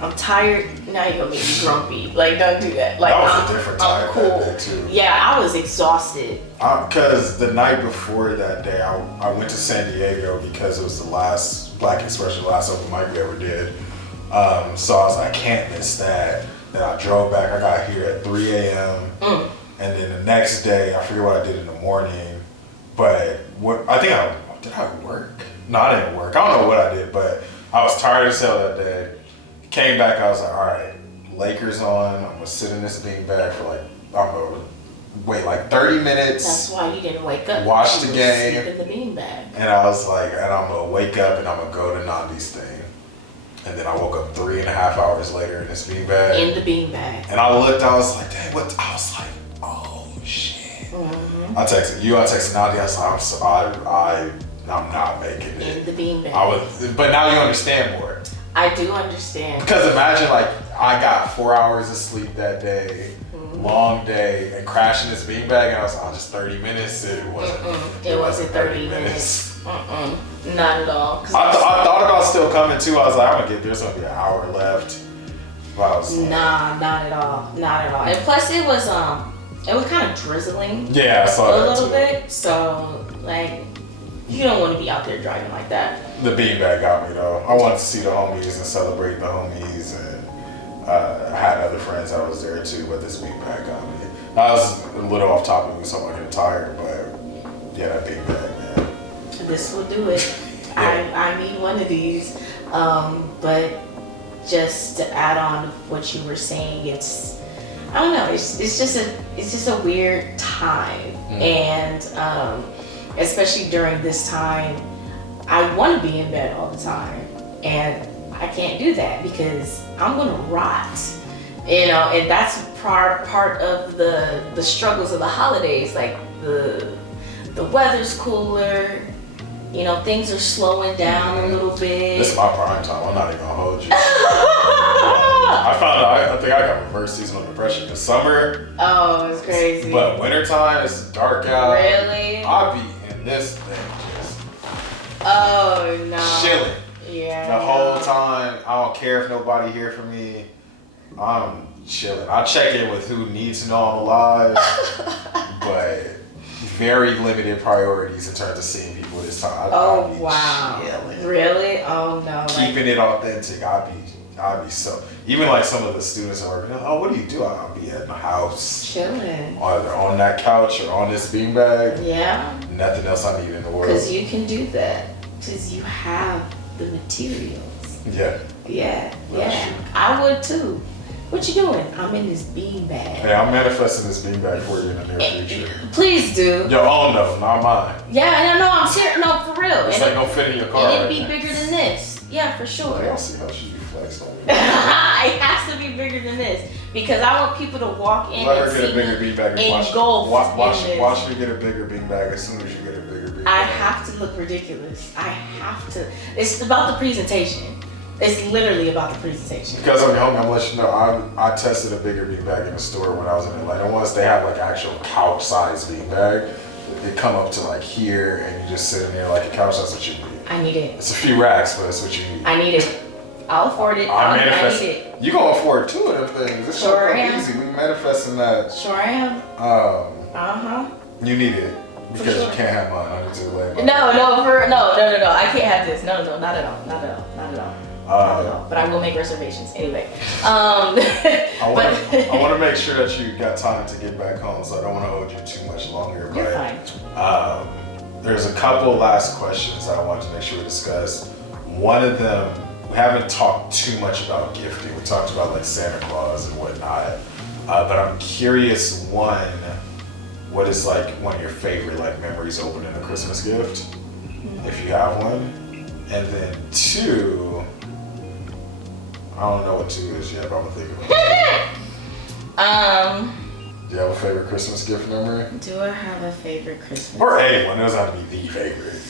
I'm tired. Now you're gonna make me grumpy. Like, don't do that. Like, that was a different time cool. That day too. Yeah, I was exhausted. Because the night before that day, I went to San Diego because it was the last Black Expression, last open mic we ever did. So I was like, I can't miss that. Then I drove back. I got here at 3 a.m. And then the next day, I forget what I did in the morning. But did I work? No, I didn't work. I don't know what I did, but I was tired as hell that day. Came back, I was like, all right, Lakers on. I'm gonna sit in this beanbag for like, I'm gonna wait like 30 minutes. That's why you didn't wake up. Watch the game. Sleep in the beanbag. And I was like, and I'm gonna wake up and I'm gonna go to Nandi's thing. And then I woke up 3.5 hours later in this beanbag. In the beanbag. And I looked, I was like, dang, what? I was like, oh shit. I texted you, I texted Nandi, I was like, I'm not making it. In the beanbag. But now you understand more. I do understand. Because imagine like I got 4 hours of sleep that day, long day, and crashed in this beanbag, and I was just 30 minutes. It wasn't 30 minutes. Not at all. I thought about still coming too. I was like, I'm gonna there's gonna be an hour left. But I was like, nah, not at all. Not at all. And plus it was kind of drizzling. Yeah, I saw that a little too. bit. So like you don't want to be out there driving like that. The beanbag got me though. I wanted to see the homies and celebrate the homies, and I had other friends that was there too, but this beanbag got me. I was a little off topic with someone getting tired, but yeah, that beanbag, man. This will do it. Yeah. I need one of these. But just to add on what you were saying, I don't know. It's just a weird time, and especially during this time, I want to be in bed all the time, and I can't do that because I'm gonna rot, and that's part of the struggles of the holidays. Like the weather's cooler, things are slowing down a little bit. This is my prime time. I'm not even gonna hold you. I found out. I think I got reverse seasonal depression because summer. Oh, it's crazy. But wintertime, it's dark out. Really? I'll be in this thing just. Oh no. Chilling. Yeah. The whole time. I don't care if nobody here for me. I'm chilling. I check in with who needs to know I'm alive, but very limited priorities in terms of seeing people this time. Oh I'll be wow. chilling. Really? Oh no. Keeping it authentic. I'll be so. Even like some of the students are working. Oh, what do you do? I'll be at my house, chilling, either on that couch or on this beanbag. Yeah. Nothing else I need in the world. Because you can do that. Because you have the materials. Yeah. Yeah. That's Yeah. true. I would too. What you doing? I'm in this beanbag. Hey, I'm manifesting this beanbag for you in the near future. Please do. Your own though, not mine. Yeah, no, I'm serious. No, for real. It's like no fit in your car. And it'd right be now. bigger than this. Yeah, for sure. Okay, I'll see how she flex on me. It has to be bigger than this because I want people to walk in Let and her get a see bigger me beanbag and engulfed in this. watch me get a bigger beanbag as soon as you get a bigger beanbag. I have to look ridiculous. I have to. It's about the presentation. It's literally about the presentation. Because I'm home, I'm gonna let you know, I tested a bigger beanbag in the store when I was in Atlanta. Once they have like actual couch-sized beanbag, they come up to like here and you just sit in there like a couch. That's what you need. I need it. It's a few racks, but that's what you need. I need it. I'll afford it. I need it. You gonna afford 2 of them things. It's Sure so am. easy. We manifesting that. Sure I am. You need it because sure. you can't have mine. I need to lay mine. No, I can't have this. No, not at all. Not at all. Not at all. I don't know, but I will make reservations anyway. I want to make sure that you got time to get back home, so I don't want to hold you too much longer. You're but fine. There's a couple last questions that I want to make sure we discuss. One of them, we haven't talked too much about gifting. We talked about like Santa Claus and whatnot, but I'm curious. One, what is like one of your favorite like memories opening a Christmas gift, if you have one? And then two, I don't know what two is yet, but I'm gonna think about it. Do you have a favorite Christmas gift memory? Do I have a favorite Christmas? Or anyone, it doesn't have to be the favorite.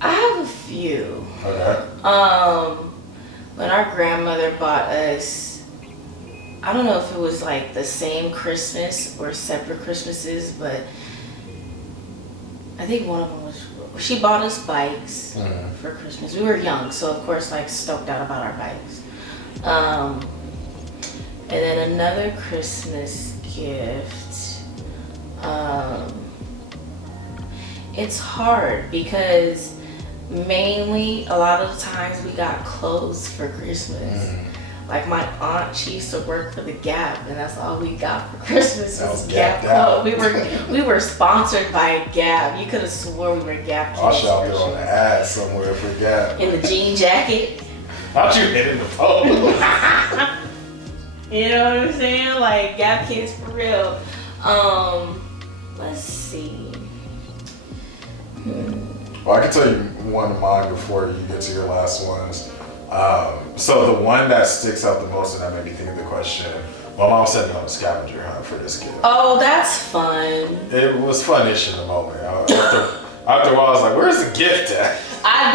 I have a few. Okay. When our grandmother bought us, I don't know if it was like the same Christmas or separate Christmases, but I think one of them was, she bought us bikes for Christmas. We were young, so of course like stoked out about our bikes. And then another Christmas gift, it's hard because mainly a lot of the times we got clothes for Christmas. Like my aunt, she used to work for the Gap, and that's all we got for Christmas was Gap clothes. We were sponsored by Gap. You could have swore we were Gap kids. I'll shout there on the ad somewhere for Gap. In the jean jacket. How'd you hit in the pole? You know what I'm saying? Like Gap kids for real. Let's see. Well, I can tell you one of mine before you get to your last ones. So the one that sticks out the most, and that made me think of the question, my mom sent me on a scavenger hunt for this gift. Oh, that's fun. It was fun-ish in the moment. After a while, I was like, where's the gift at? I'd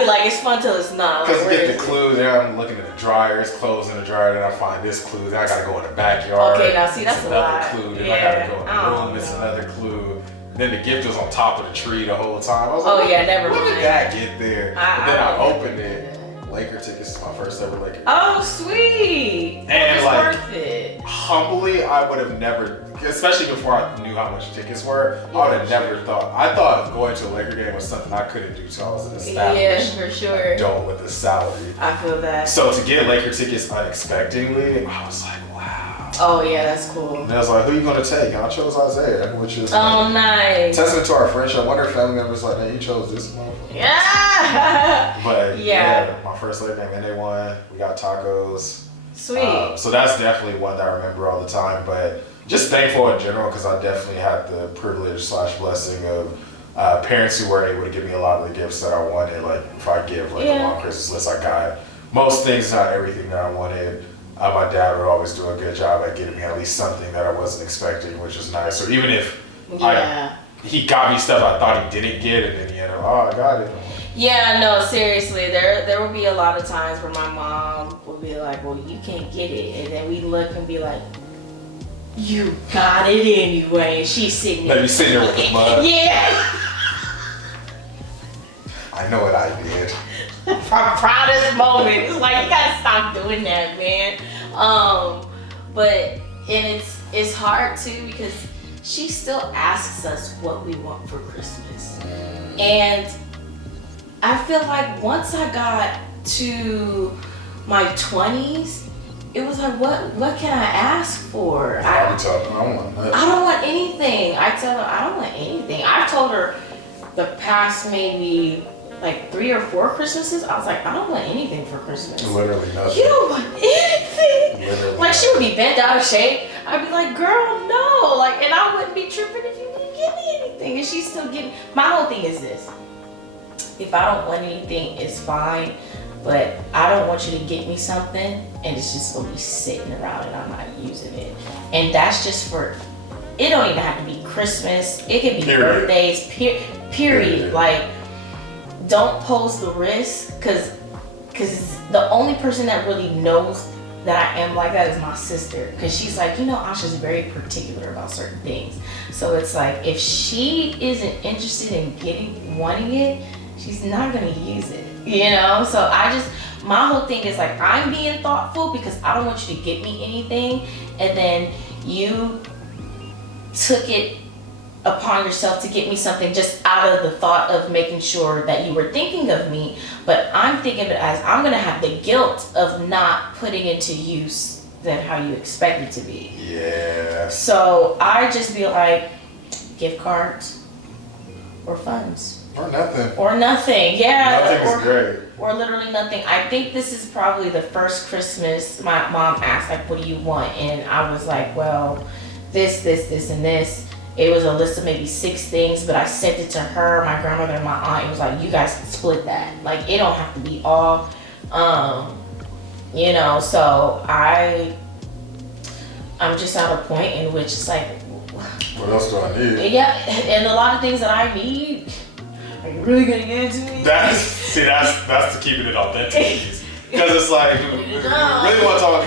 be like, it's fun till it's not. Because you get the clue there, I'm looking at the dryers, clothes in the dryer, then I find this clue, then I gotta go in the backyard. Okay, now see, that's it's a another lot. clue, then I gotta go in the room, it's another clue. Then the gift was on top of the tree the whole time. I was like, never mind. When did that get there? And then I opened it. Laker tickets is my first ever Laker. Oh, sweet. And it's like, worth it. Humbly, I would have never, especially before I knew how much tickets were, I would have never thought. I thought going to a Laker game was something I couldn't do till I was an established for sure. adult with a salary. I feel that. So to get Laker tickets unexpectedly, I was like, wow. Oh yeah, that's cool. And I was like, who are you gonna take? And I chose Isaiah, which is nice. testament to our friendship. One of her family members like, hey, you chose this motherfucker. Yeah. But yeah, my first Laker game, and they won. We got tacos. Sweet. So that's definitely one that I remember all the time. But just thankful in general because I definitely had the privilege / blessing of parents who were able to give me a lot of the gifts that I wanted. Like if I give like a long Christmas list, I got most things, not everything that I wanted. My dad would always do a good job at getting me at least something that I wasn't expecting, which is nice. Or even if he got me stuff I thought he didn't get, and then he ended up, I got it. Yeah, no, seriously, there will be a lot of times where my mom will be like, well, you can't get it. And then we look and be like, you got it anyway. And she's sitting there. Like you sitting there with the mug. Yeah. I know what I did. Our proudest moment. It's like, you gotta stop doing that, man. But it's hard too because she still asks us what we want for Christmas. And I feel like once I got to my 20s, it was like, what can I ask for? I don't want anything. I tell her, I don't want anything. I've told her the past maybe like 3 or 4 Christmases, I was like, I don't want anything for Christmas. Literally nothing. You don't want anything? Literally like she would be bent out of shape. I'd be like, girl, no. Like, and I wouldn't be tripping if you didn't give me anything. And she's still giving. My whole thing is this. If I don't want anything, it's fine. But I don't want you to get me something and it's just gonna be sitting around and I'm not using it. And that's just for, it don't even have to be Christmas. It could be birthdays, period. Like, don't pose the risk because the only person that really knows that I am like that is my sister. Because she's like, Asha's very particular about certain things. So it's like, if she isn't interested in wanting it, she's not gonna use it, So my whole thing is like, I'm being thoughtful because I don't want you to get me anything and then you took it upon yourself to get me something just out of the thought of making sure that you were thinking of me. But I'm thinking of it as I'm going to have the guilt of not putting into use than how you expect it to be. Yeah. So I just be like, gift cards or funds. Or nothing. Or nothing, yeah. Nothing is great. Or literally nothing. I think this is probably the first Christmas my mom asked, like, what do you want? And I was like, well, this, and this. It was a list of maybe 6 things, but I sent it to her, my grandmother, and my aunt. It was like, you guys can split that. Like, it don't have to be all, you know, so I'm just at a point in which it's like, what else do I need? Yeah, and a lot of things that I need, are you really gonna give it to me? That's the keeping it authentic. Because it's like, really want to talk.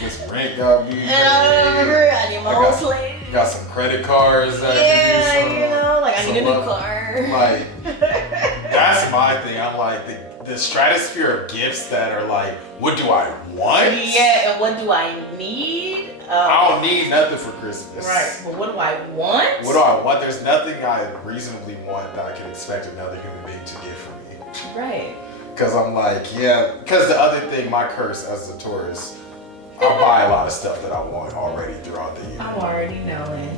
This rent got me. I need my whole slate. Got some credit cards. Yeah, you know, like I need a new car. Like, that's my thing. I'm like, the stratosphere of gifts that are like, what do I want? Yeah, and what do I need? I don't need nothing for Christmas. Right, but what do I want? What do I want? There's nothing I reasonably want that I can expect another human being to get for me. Right. Because I'm like, yeah, because the other thing, my curse as a tourist, I buy a lot of stuff that I want already throughout the year. I'm already knowing.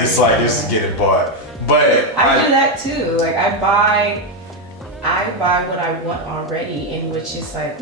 It's like, just get it bought. But I do that too. Like I buy what I want already, in which is like,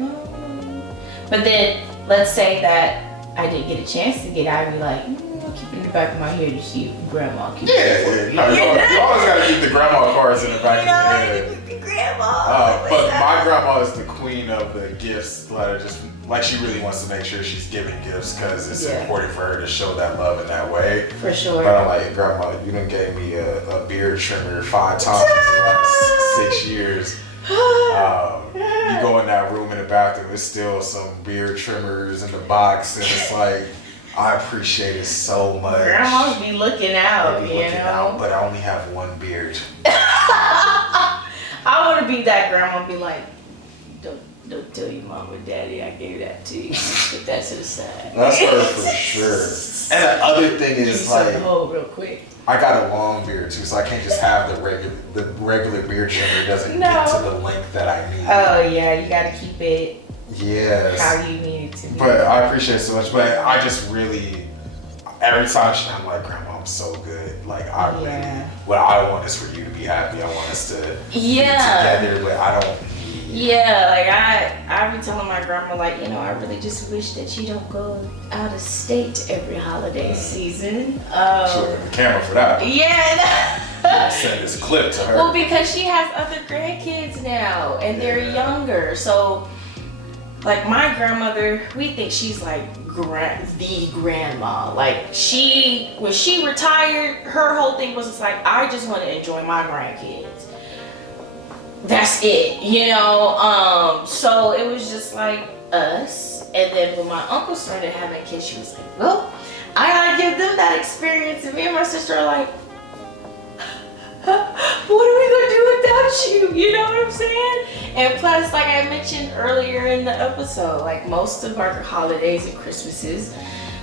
but then let's say that I didn't get a chance to get it, I'd be like, I'll keep it in the back of my head to see if grandma can No, you always gotta keep the grandma cards in the back of your head. The grandma. But my grandma is the queen of the gifts that are just, like she really wants to make sure she's giving gifts because it's important for her to show that love in that way. For sure. But I'm like, grandma, you done gave me a beard trimmer 5 times in the last 6 years. You go in that room in the bathroom, there's still some beard trimmers in the box, and it's like, I appreciate it so much. Grandmas be looking out, They be looking out, but I only have one beard. I want to be that grandma and be like, don't tell your mom or daddy I gave that to you. Put that to the side. That's her for sure. And the other thing is like, real quick. I got a long beard too, so I can't just have the regular beard trimmer. It doesn't get to the length that I need. Oh yeah, you got to keep it. Yes. How you need it to be. But I appreciate it so much. But I just really, every time I'm like, Grandma, I'm so good. Like what I want is for you to be happy. I want us to be together, but I don't. Yeah, like I be telling my grandma, like, you know, I really just wish that you don't go out of state every holiday season. She's looking at the camera for that. Yeah. Send this clip to her. Well, because she has other grandkids now, and they're younger. So, like my grandmother, we think she's like the grandma. Like when she retired, her whole thing was just like, I just want to enjoy my grandkids. That's it, you know. So it was just like us. And then when my uncle started having kids, she was like, well, I gotta give them that experience. And me and my sister are like, what are we gonna do without you? You know what I'm saying? And plus, like I mentioned earlier in the episode, like most of our holidays and Christmases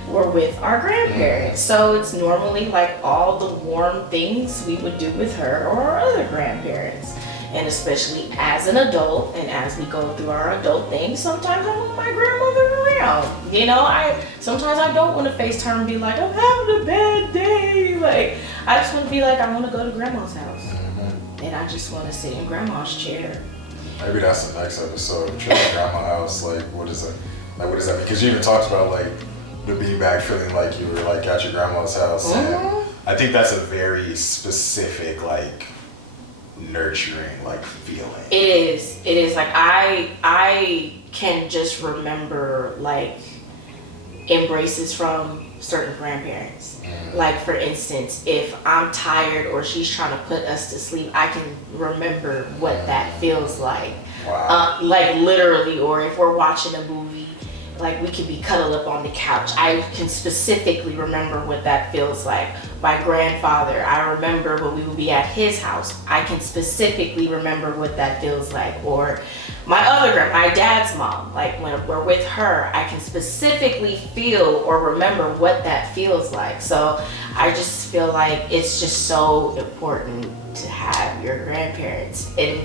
were with our grandparents. So it's normally like all the warm things we would do with her or our other grandparents. And especially as an adult and as we go through our adult things, sometimes I want my grandmother around. You know, sometimes I don't want to FaceTime and be like, I'm having a bad day. Like, I just want to be like, I want to go to grandma's house. And I just want to sit in grandma's chair. Maybe that's the next episode. Trip to grandma's house. Like, what is that? Like, what does that mean? Because you even talked about like the beanbag feeling like you were like at your grandma's house. And I think that's a very specific, like, nurturing like feeling. It is like I can just remember like embraces from certain grandparents. Like for instance, if I'm tired or she's trying to put us to sleep, I can remember what that feels like. Wow. Like literally. Or if we're watching a movie like we could be cuddled up on the couch. I can specifically remember what that feels like. My grandfather, I remember when we would be at his house. I can specifically remember what that feels like. Or my other my dad's mom, like when we're with her, I can specifically feel or remember what that feels like. So I just feel like it's just so important to have your grandparents. And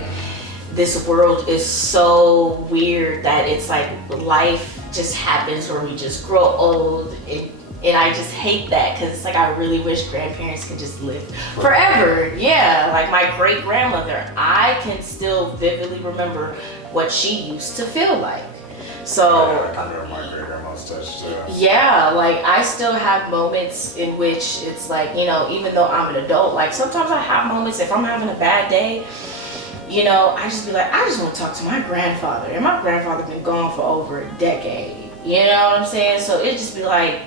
this world is so weird that it's like life just happens where we just grow old, and I just hate that, because it's like I really wish grandparents could just live forever. Yeah, like my great grandmother, I can still vividly remember what she used to feel like. So yeah, I remember my great grandma's touch too. Yeah, like I still have moments in which it's like, you know, even though I'm an adult, like sometimes I have moments if I'm having a bad day, you know, I just be like, I just want to talk to my grandfather. And my grandfather been gone for over a decade. You know what I'm saying? So it just be like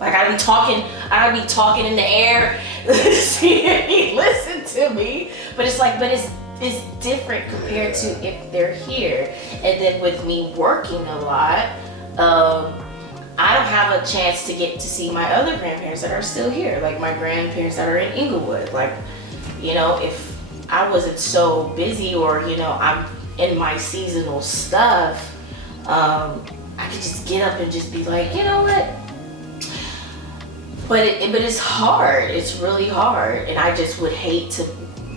I'd be talking in the air, see if he listen to me. But it's like, it's different compared to if they're here. And then with me working a lot, I don't have a chance to get to see my other grandparents that are still here, like my grandparents that are in Inglewood. Like, you know, if I wasn't so busy, or you know, I'm in my seasonal stuff, I could just get up and just be like, you know what? But it's hard. It's really hard, and I just would hate to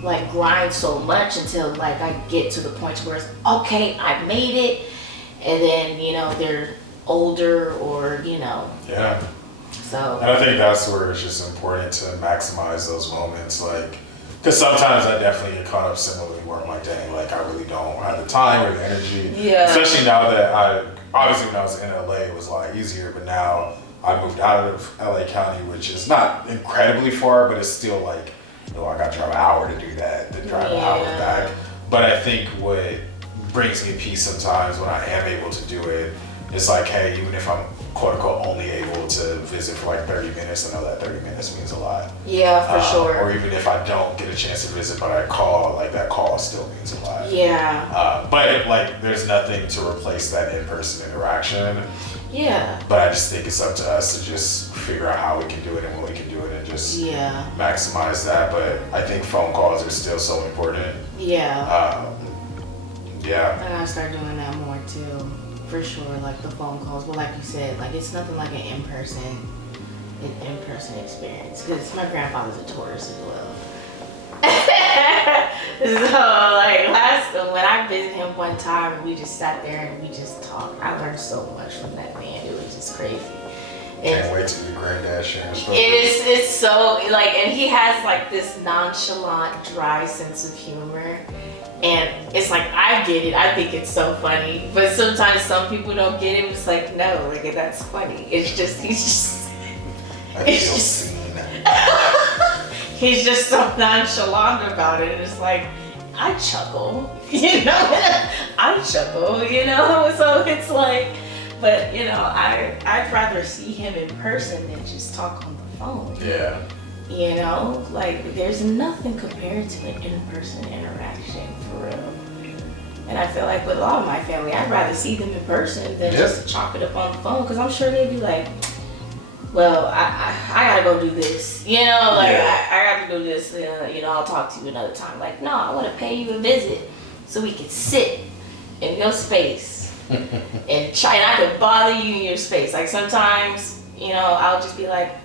like grind so much until like I get to the point where it's okay, I made it, and then you know they're older, or you know. Yeah. So. And I think that's where it's just important to maximize those moments, like. Because sometimes I definitely get caught up similarly where I'm like, dang, like I really don't have the time or the energy. Yeah. Especially now that obviously when I was in LA it was a lot easier, but now I moved out of LA County, which is not incredibly far, but it's still like, you know, I got to drive an hour to do that, to drive an hour back. But I think what brings me peace sometimes when I am able to do it, it's like, hey, even if I'm quote unquote only able to visit for like 30 minutes, I know that 30 minutes means a lot. Yeah, for sure. Or even if I don't get a chance to visit, but I call, like that call still means a lot. Yeah. But like, there's nothing to replace that in-person interaction. Yeah. But I just think it's up to us to just figure out how we can do it and when we can do it, and just maximize that. But I think phone calls are still so important. Yeah. Yeah. I gotta start doing that more too. For sure, like the phone calls, but like you said, like it's nothing like an in-person experience, because my grandfather's a tourist as well. So like when I visited him one time, we just sat there and we just talked. I learned so much from that man. It was just crazy. Can't wait to be granddad sharing stuff. It's so like, and he has like this nonchalant, dry sense of humor. And it's like, I get it. I think it's so funny. But sometimes some people don't get it. It's like, no, like that's funny. It's just, he's just so nonchalant about it. And it's like, I chuckle, you know? I chuckle, you know? So it's like, but you know, I'd rather see him in person than just talk on the phone. Yeah. You know, like there's nothing compared to an in-person interaction, for real. And I feel like with a lot of my family, I'd rather see them in person than just chop it up on the phone, because I'm sure they'd be like, well, I gotta go do this, you know, like I gotta do this, you know, I'll talk to you another time. Like, no, I want to pay you a visit so we can sit in your space and try not to bother you in your space. Like sometimes, you know, I'll just be like,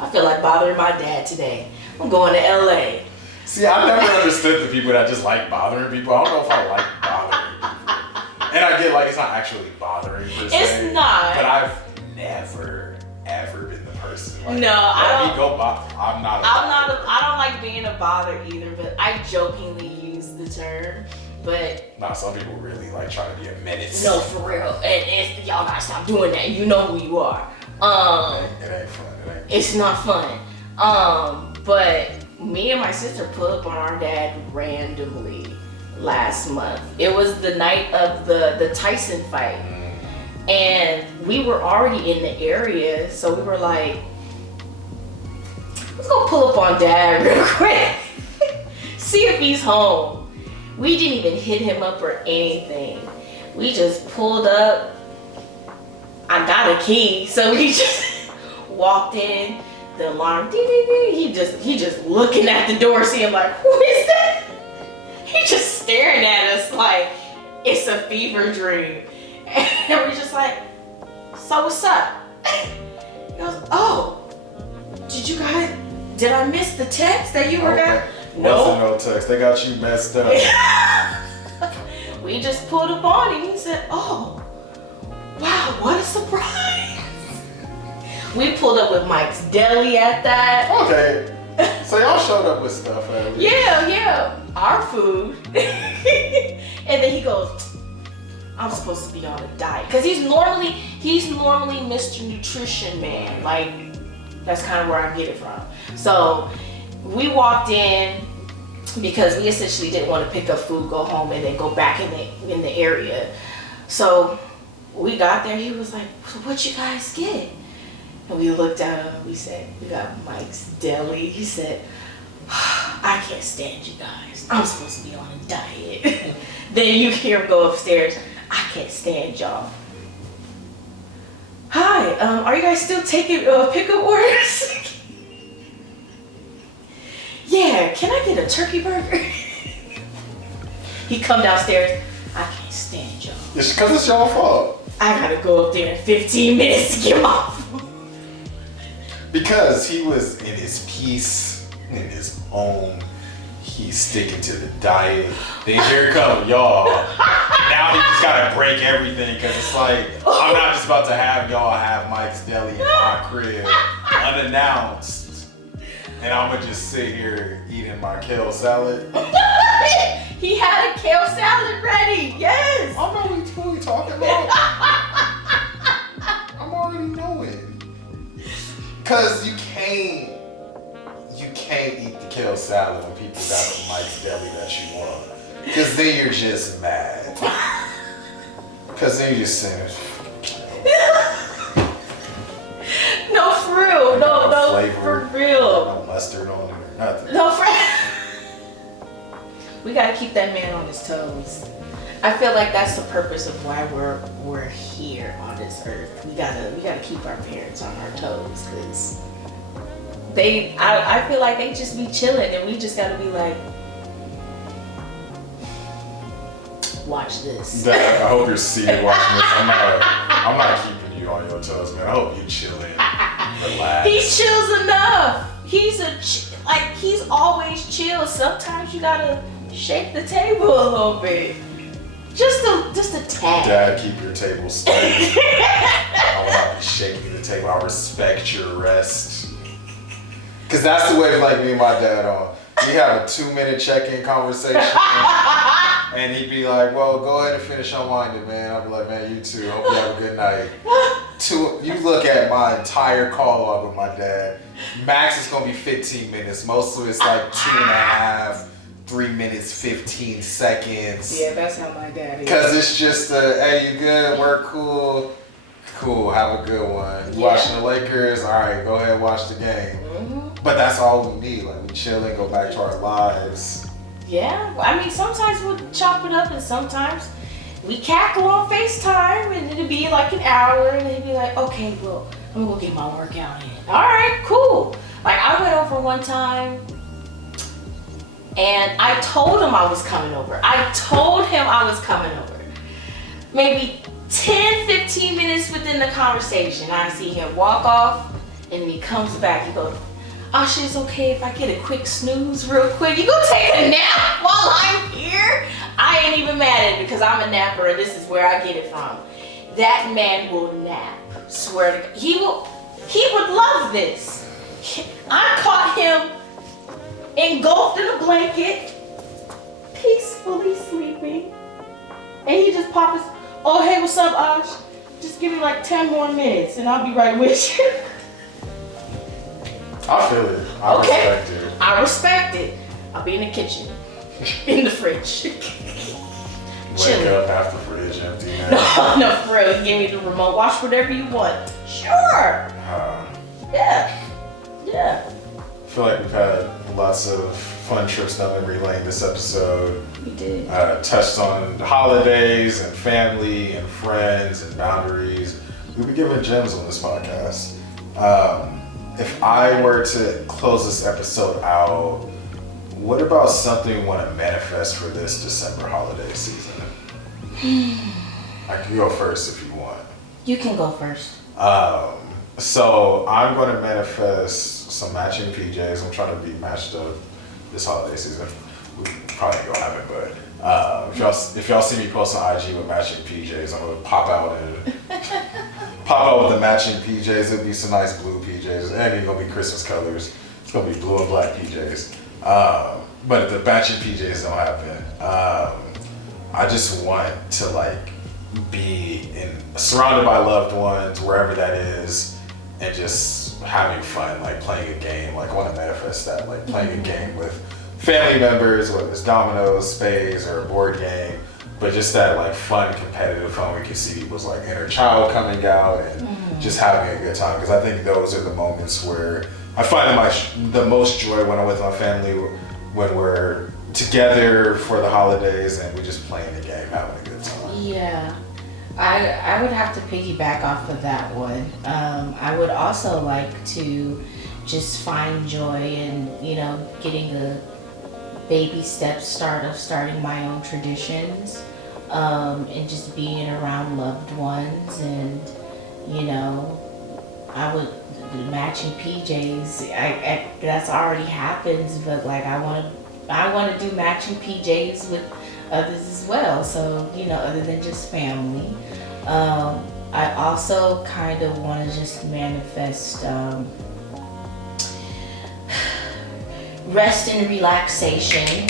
I feel like bothering my dad today. I'm going to LA. See, I never understood the people that just like bothering people. I don't know if I like bothering people. And I get like, it's not actually bothering per se. It's not. But I've never, ever been the person. Like, no, I don't. I don't like being a bother either, but I jokingly use the term. But some people really like try to be a menace. No, for real. And y'all gotta stop doing that. You know who you are. It ain't fun. It's not fun. But me and my sister pulled up on our dad randomly last month. It was the night of the Tyson fight. And we were already in the area, so we were like, let's go pull up on dad real quick. See if he's home. We didn't even hit him up or anything. We just pulled up. I got a key, so we just walked in. The alarm, ding, ding, ding. He just looking at the door, seeing like, who is that? He just staring at us like it's a fever dream, and we're just like, so what's up? He goes, oh, did I miss the text that you were got? Wasn't no text. They got you messed up. We just pulled up on him. He said, oh, wow, what a surprise. We pulled up with Mike's Deli at that. Okay. So y'all showed up with stuff, at least. Yeah. Our food. And then he goes, I'm supposed to be on a diet. Because he's normally Mr. Nutrition Man. Like, that's kind of where I get it from. So we walked in because we essentially didn't want to pick up food, go home, and then go back in the area. So we got there. He was like, so what you guys get? And we looked at him. We said, we got Mike's Deli. He said, I can't stand you guys. I'm supposed to be on a diet. Then you hear him go upstairs. I can't stand y'all. Hi, are you guys still taking pickup orders? Yeah, can I get a turkey burger? He come downstairs. I can't stand y'all. It's because it's y'all fault. I gotta go up there in 15 minutes to get my food. Because he was in his peace, in his own. He's sticking to the diet. Then here come y'all. Now he just gotta break everything because it's like, I'm not just about to have y'all have Mike's Deli in my crib unannounced. And I'm gonna just sit here eating my kale salad. He had a kale salad ready, yes. I know what we talking about. I'm already knowing. Cause you can't eat the kale salad when people got a Mike's Deli that you want. Cause then you're just mad. Cause then you're just saying, no, for real. No, flavor, for real. No mustard on it or nothing. No, we gotta keep that man on his toes. I feel like that's the purpose of why we're here on this earth. We gotta keep our parents on our toes, cause I feel like they just be chilling, and we just gotta be like, watch this. Dad, I hope you're seated watching this. I'm not keeping you on your toes, man. I hope you chilling, relax. He chills enough. He's always chill. Sometimes you gotta shake the table a little bit. Just a tad. Dad, keep your table steady. I will not be shaking the table. I respect your rest. Cause that's the way like me and my dad on. We have a 2-minute check-in conversation. And he'd be like, well, go ahead and finish unwinding, man. I'd be like, man, you too. Hope you have a good night. You look at my entire call log with my dad. Max is gonna be 15 minutes. Most of it's like 2.5, 3 minutes, 15 seconds. Yeah, that's how my dad is. Cause it's just hey, you good? We're cool. Cool, have a good one. You watching the Lakers? All right, go ahead and watch the game. Mm-hmm. But that's all we need. Like, we chill and go back to our lives. Yeah, I mean, sometimes we'll chop it up, and sometimes we cackle on FaceTime, and it'll be like an hour, and it'll be like, okay, well, I'm gonna go get my workout in. All right, cool. Like, I went over one time, and I told him I was coming over. Maybe 10, 15 minutes within the conversation, I see him walk off, and he comes back. He goes, Asha, it's okay if I get a quick snooze real quick. You gonna take a nap while I'm here? I ain't even mad at it because I'm a napper, and this is where I get it from. That man will nap. Swear to God. He would love this. I caught him engulfed in a blanket, peacefully sleeping. And he just popped his, oh, hey, what's up, Ash? Just give me like 10 more minutes and I'll be right with you. I feel it. I respect it. I respect it. I'll be in the kitchen, in the fridge. Wake up after fridge empty. No, for real. Give me the remote. Watch whatever you want. Sure. Yeah. I feel like we've had lots of fun trips down memory lane this episode. We did. Touched on holidays and family and friends and boundaries. We've been giving gems on this podcast. If I were to close this episode out, what about something you want to manifest for this December holiday season? I can go first if you want. You can go first. So I'm going to manifest some matching PJs. I'm trying to be matched up this holiday season. We probably ain't gonna have it, but if y'all see me post on IG with matching PJs, I'm gonna pop out with the matching PJs. It'll be some nice blue PJs, and it's gonna be Christmas colors. It's gonna be blue and black PJs. But if the matching PJs don't happen, I just want to like be surrounded by loved ones wherever that is, and just having fun, like playing a game. Like I want to manifest that, like playing a game with family members, whether it's dominoes, spades, or a board game, but just that like fun, competitive fun where you can see people's like inner child coming out and just having a good time. Because I think those are the moments where I find the most joy when I'm with my family, when we're together for the holidays and we're just playing the game, having a good time. Yeah. I would have to piggyback off of that one. I would also like to just find joy in, getting a baby step starting my own traditions, and just being around loved ones, and I would matching PJs. That's already happens, but like I want to do matching PJs with others as well. So other than just family, I also kind of want to just manifest rest and relaxation.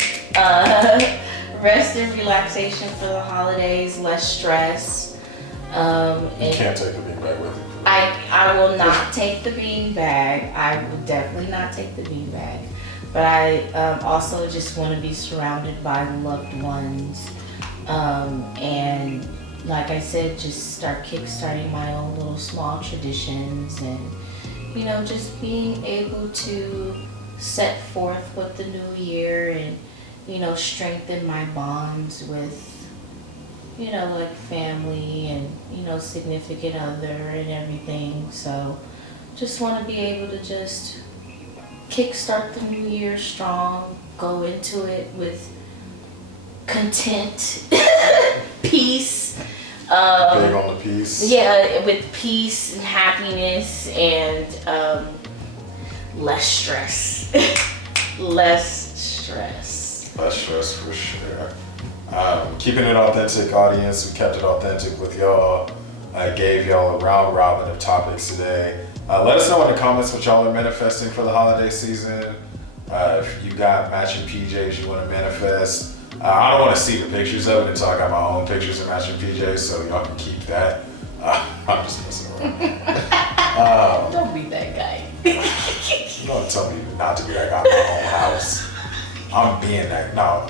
Rest and relaxation for the holidays, less stress. You can't take the beanbag with you. I will not take the beanbag. I will definitely not take the beanbag. But I also just want to be surrounded by loved ones. And like I said, just start kickstarting my own little small traditions, and just being able to set forth with the new year, and strengthen my bonds with like family and significant other and everything. So just want to be able to just kickstart the new year strong, go into it with content, peace. Big on the peace. Yeah, with peace and happiness, and less stress. Less stress for sure. Keeping it authentic, audience. We kept it authentic with y'all. I gave y'all a round robin of topics today. Let us know in the comments what y'all are manifesting for the holiday season. If you got matching PJs you want to manifest. I don't want to see the pictures of it until I got my own pictures of matching PJs, so y'all can keep that. I'm just messing around. Don't be that guy. You don't tell me not to be that guy in my own house. I'm being that. No,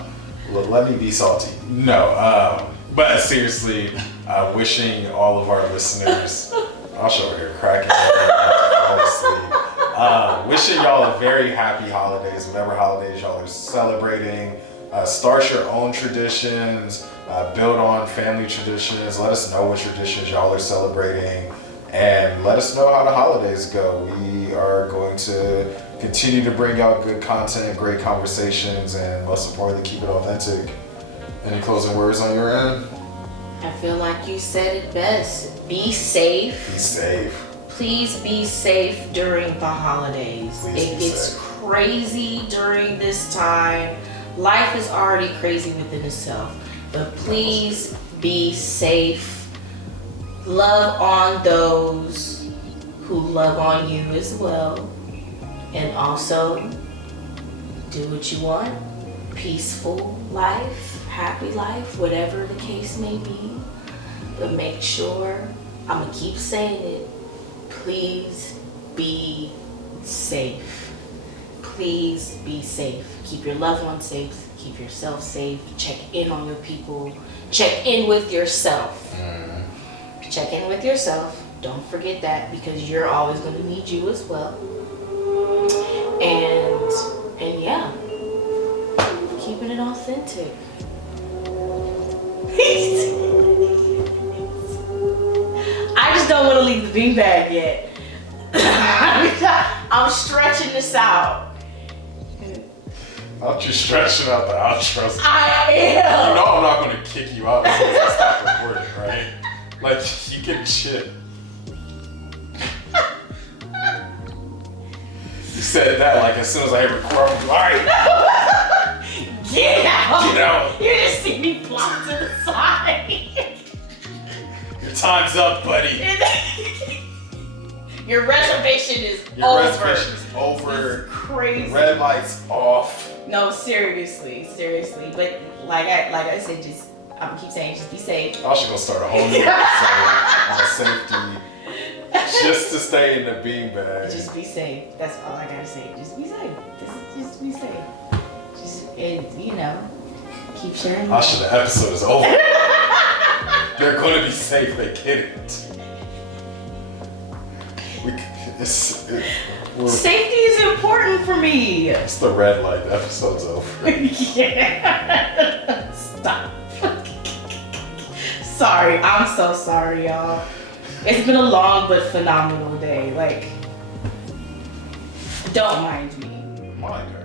let me be salty. No, but seriously, wishing all of our listeners, I'll show her here cracking. Wishing y'all a very happy holidays, whatever holidays y'all are celebrating. Start your own traditions, build on family traditions. Let us know what traditions y'all are celebrating, and let us know how the holidays go. We are going to continue to bring out good content, great conversations, and most importantly, keep it authentic. Any closing words on your end? I feel like you said it best. Be safe. Be safe. Please be safe during the holidays. It gets crazy during this time. Life is already crazy within itself, but please be safe. Love on those who love on you as well, and also do what you want. Peaceful life, happy life, whatever the case may be. But make sure, I'm gonna keep saying it, please be safe. Please be safe. Keep your loved ones safe. Keep yourself safe. Check in on your people. Check in with yourself. Check in with yourself. Don't forget that, because you're always going to need you as well. And yeah, keeping it authentic. I just don't want to leave the beanbag yet. I'm stretching this out. Aren't you stretching out the outro? I am. You know I'm not going to kick you out as soon as I stop recording, right? Like, you can chill. You said that like as soon as I hit record, I'm like, alright. Get out. Get out. You just see me plop to the side. Your time's up, buddy. Your reservation is Your over. reservation is over. This is crazy. Red light's off. No, seriously. But like I said, just I'm gonna keep saying, just be safe. I should go start a whole new episode on safety, just to stay in the beanbag. Just be safe. That's all I gotta say. Just be safe. Just be safe. And keep sharing. Asha, the episode is over. They're going to be safe. They get it. Safety is important for me. It's the red light. The episode's over. Yeah. Stop. Sorry. I'm so sorry, y'all. It's been a long but phenomenal day. Like, don't mind me. Mind her.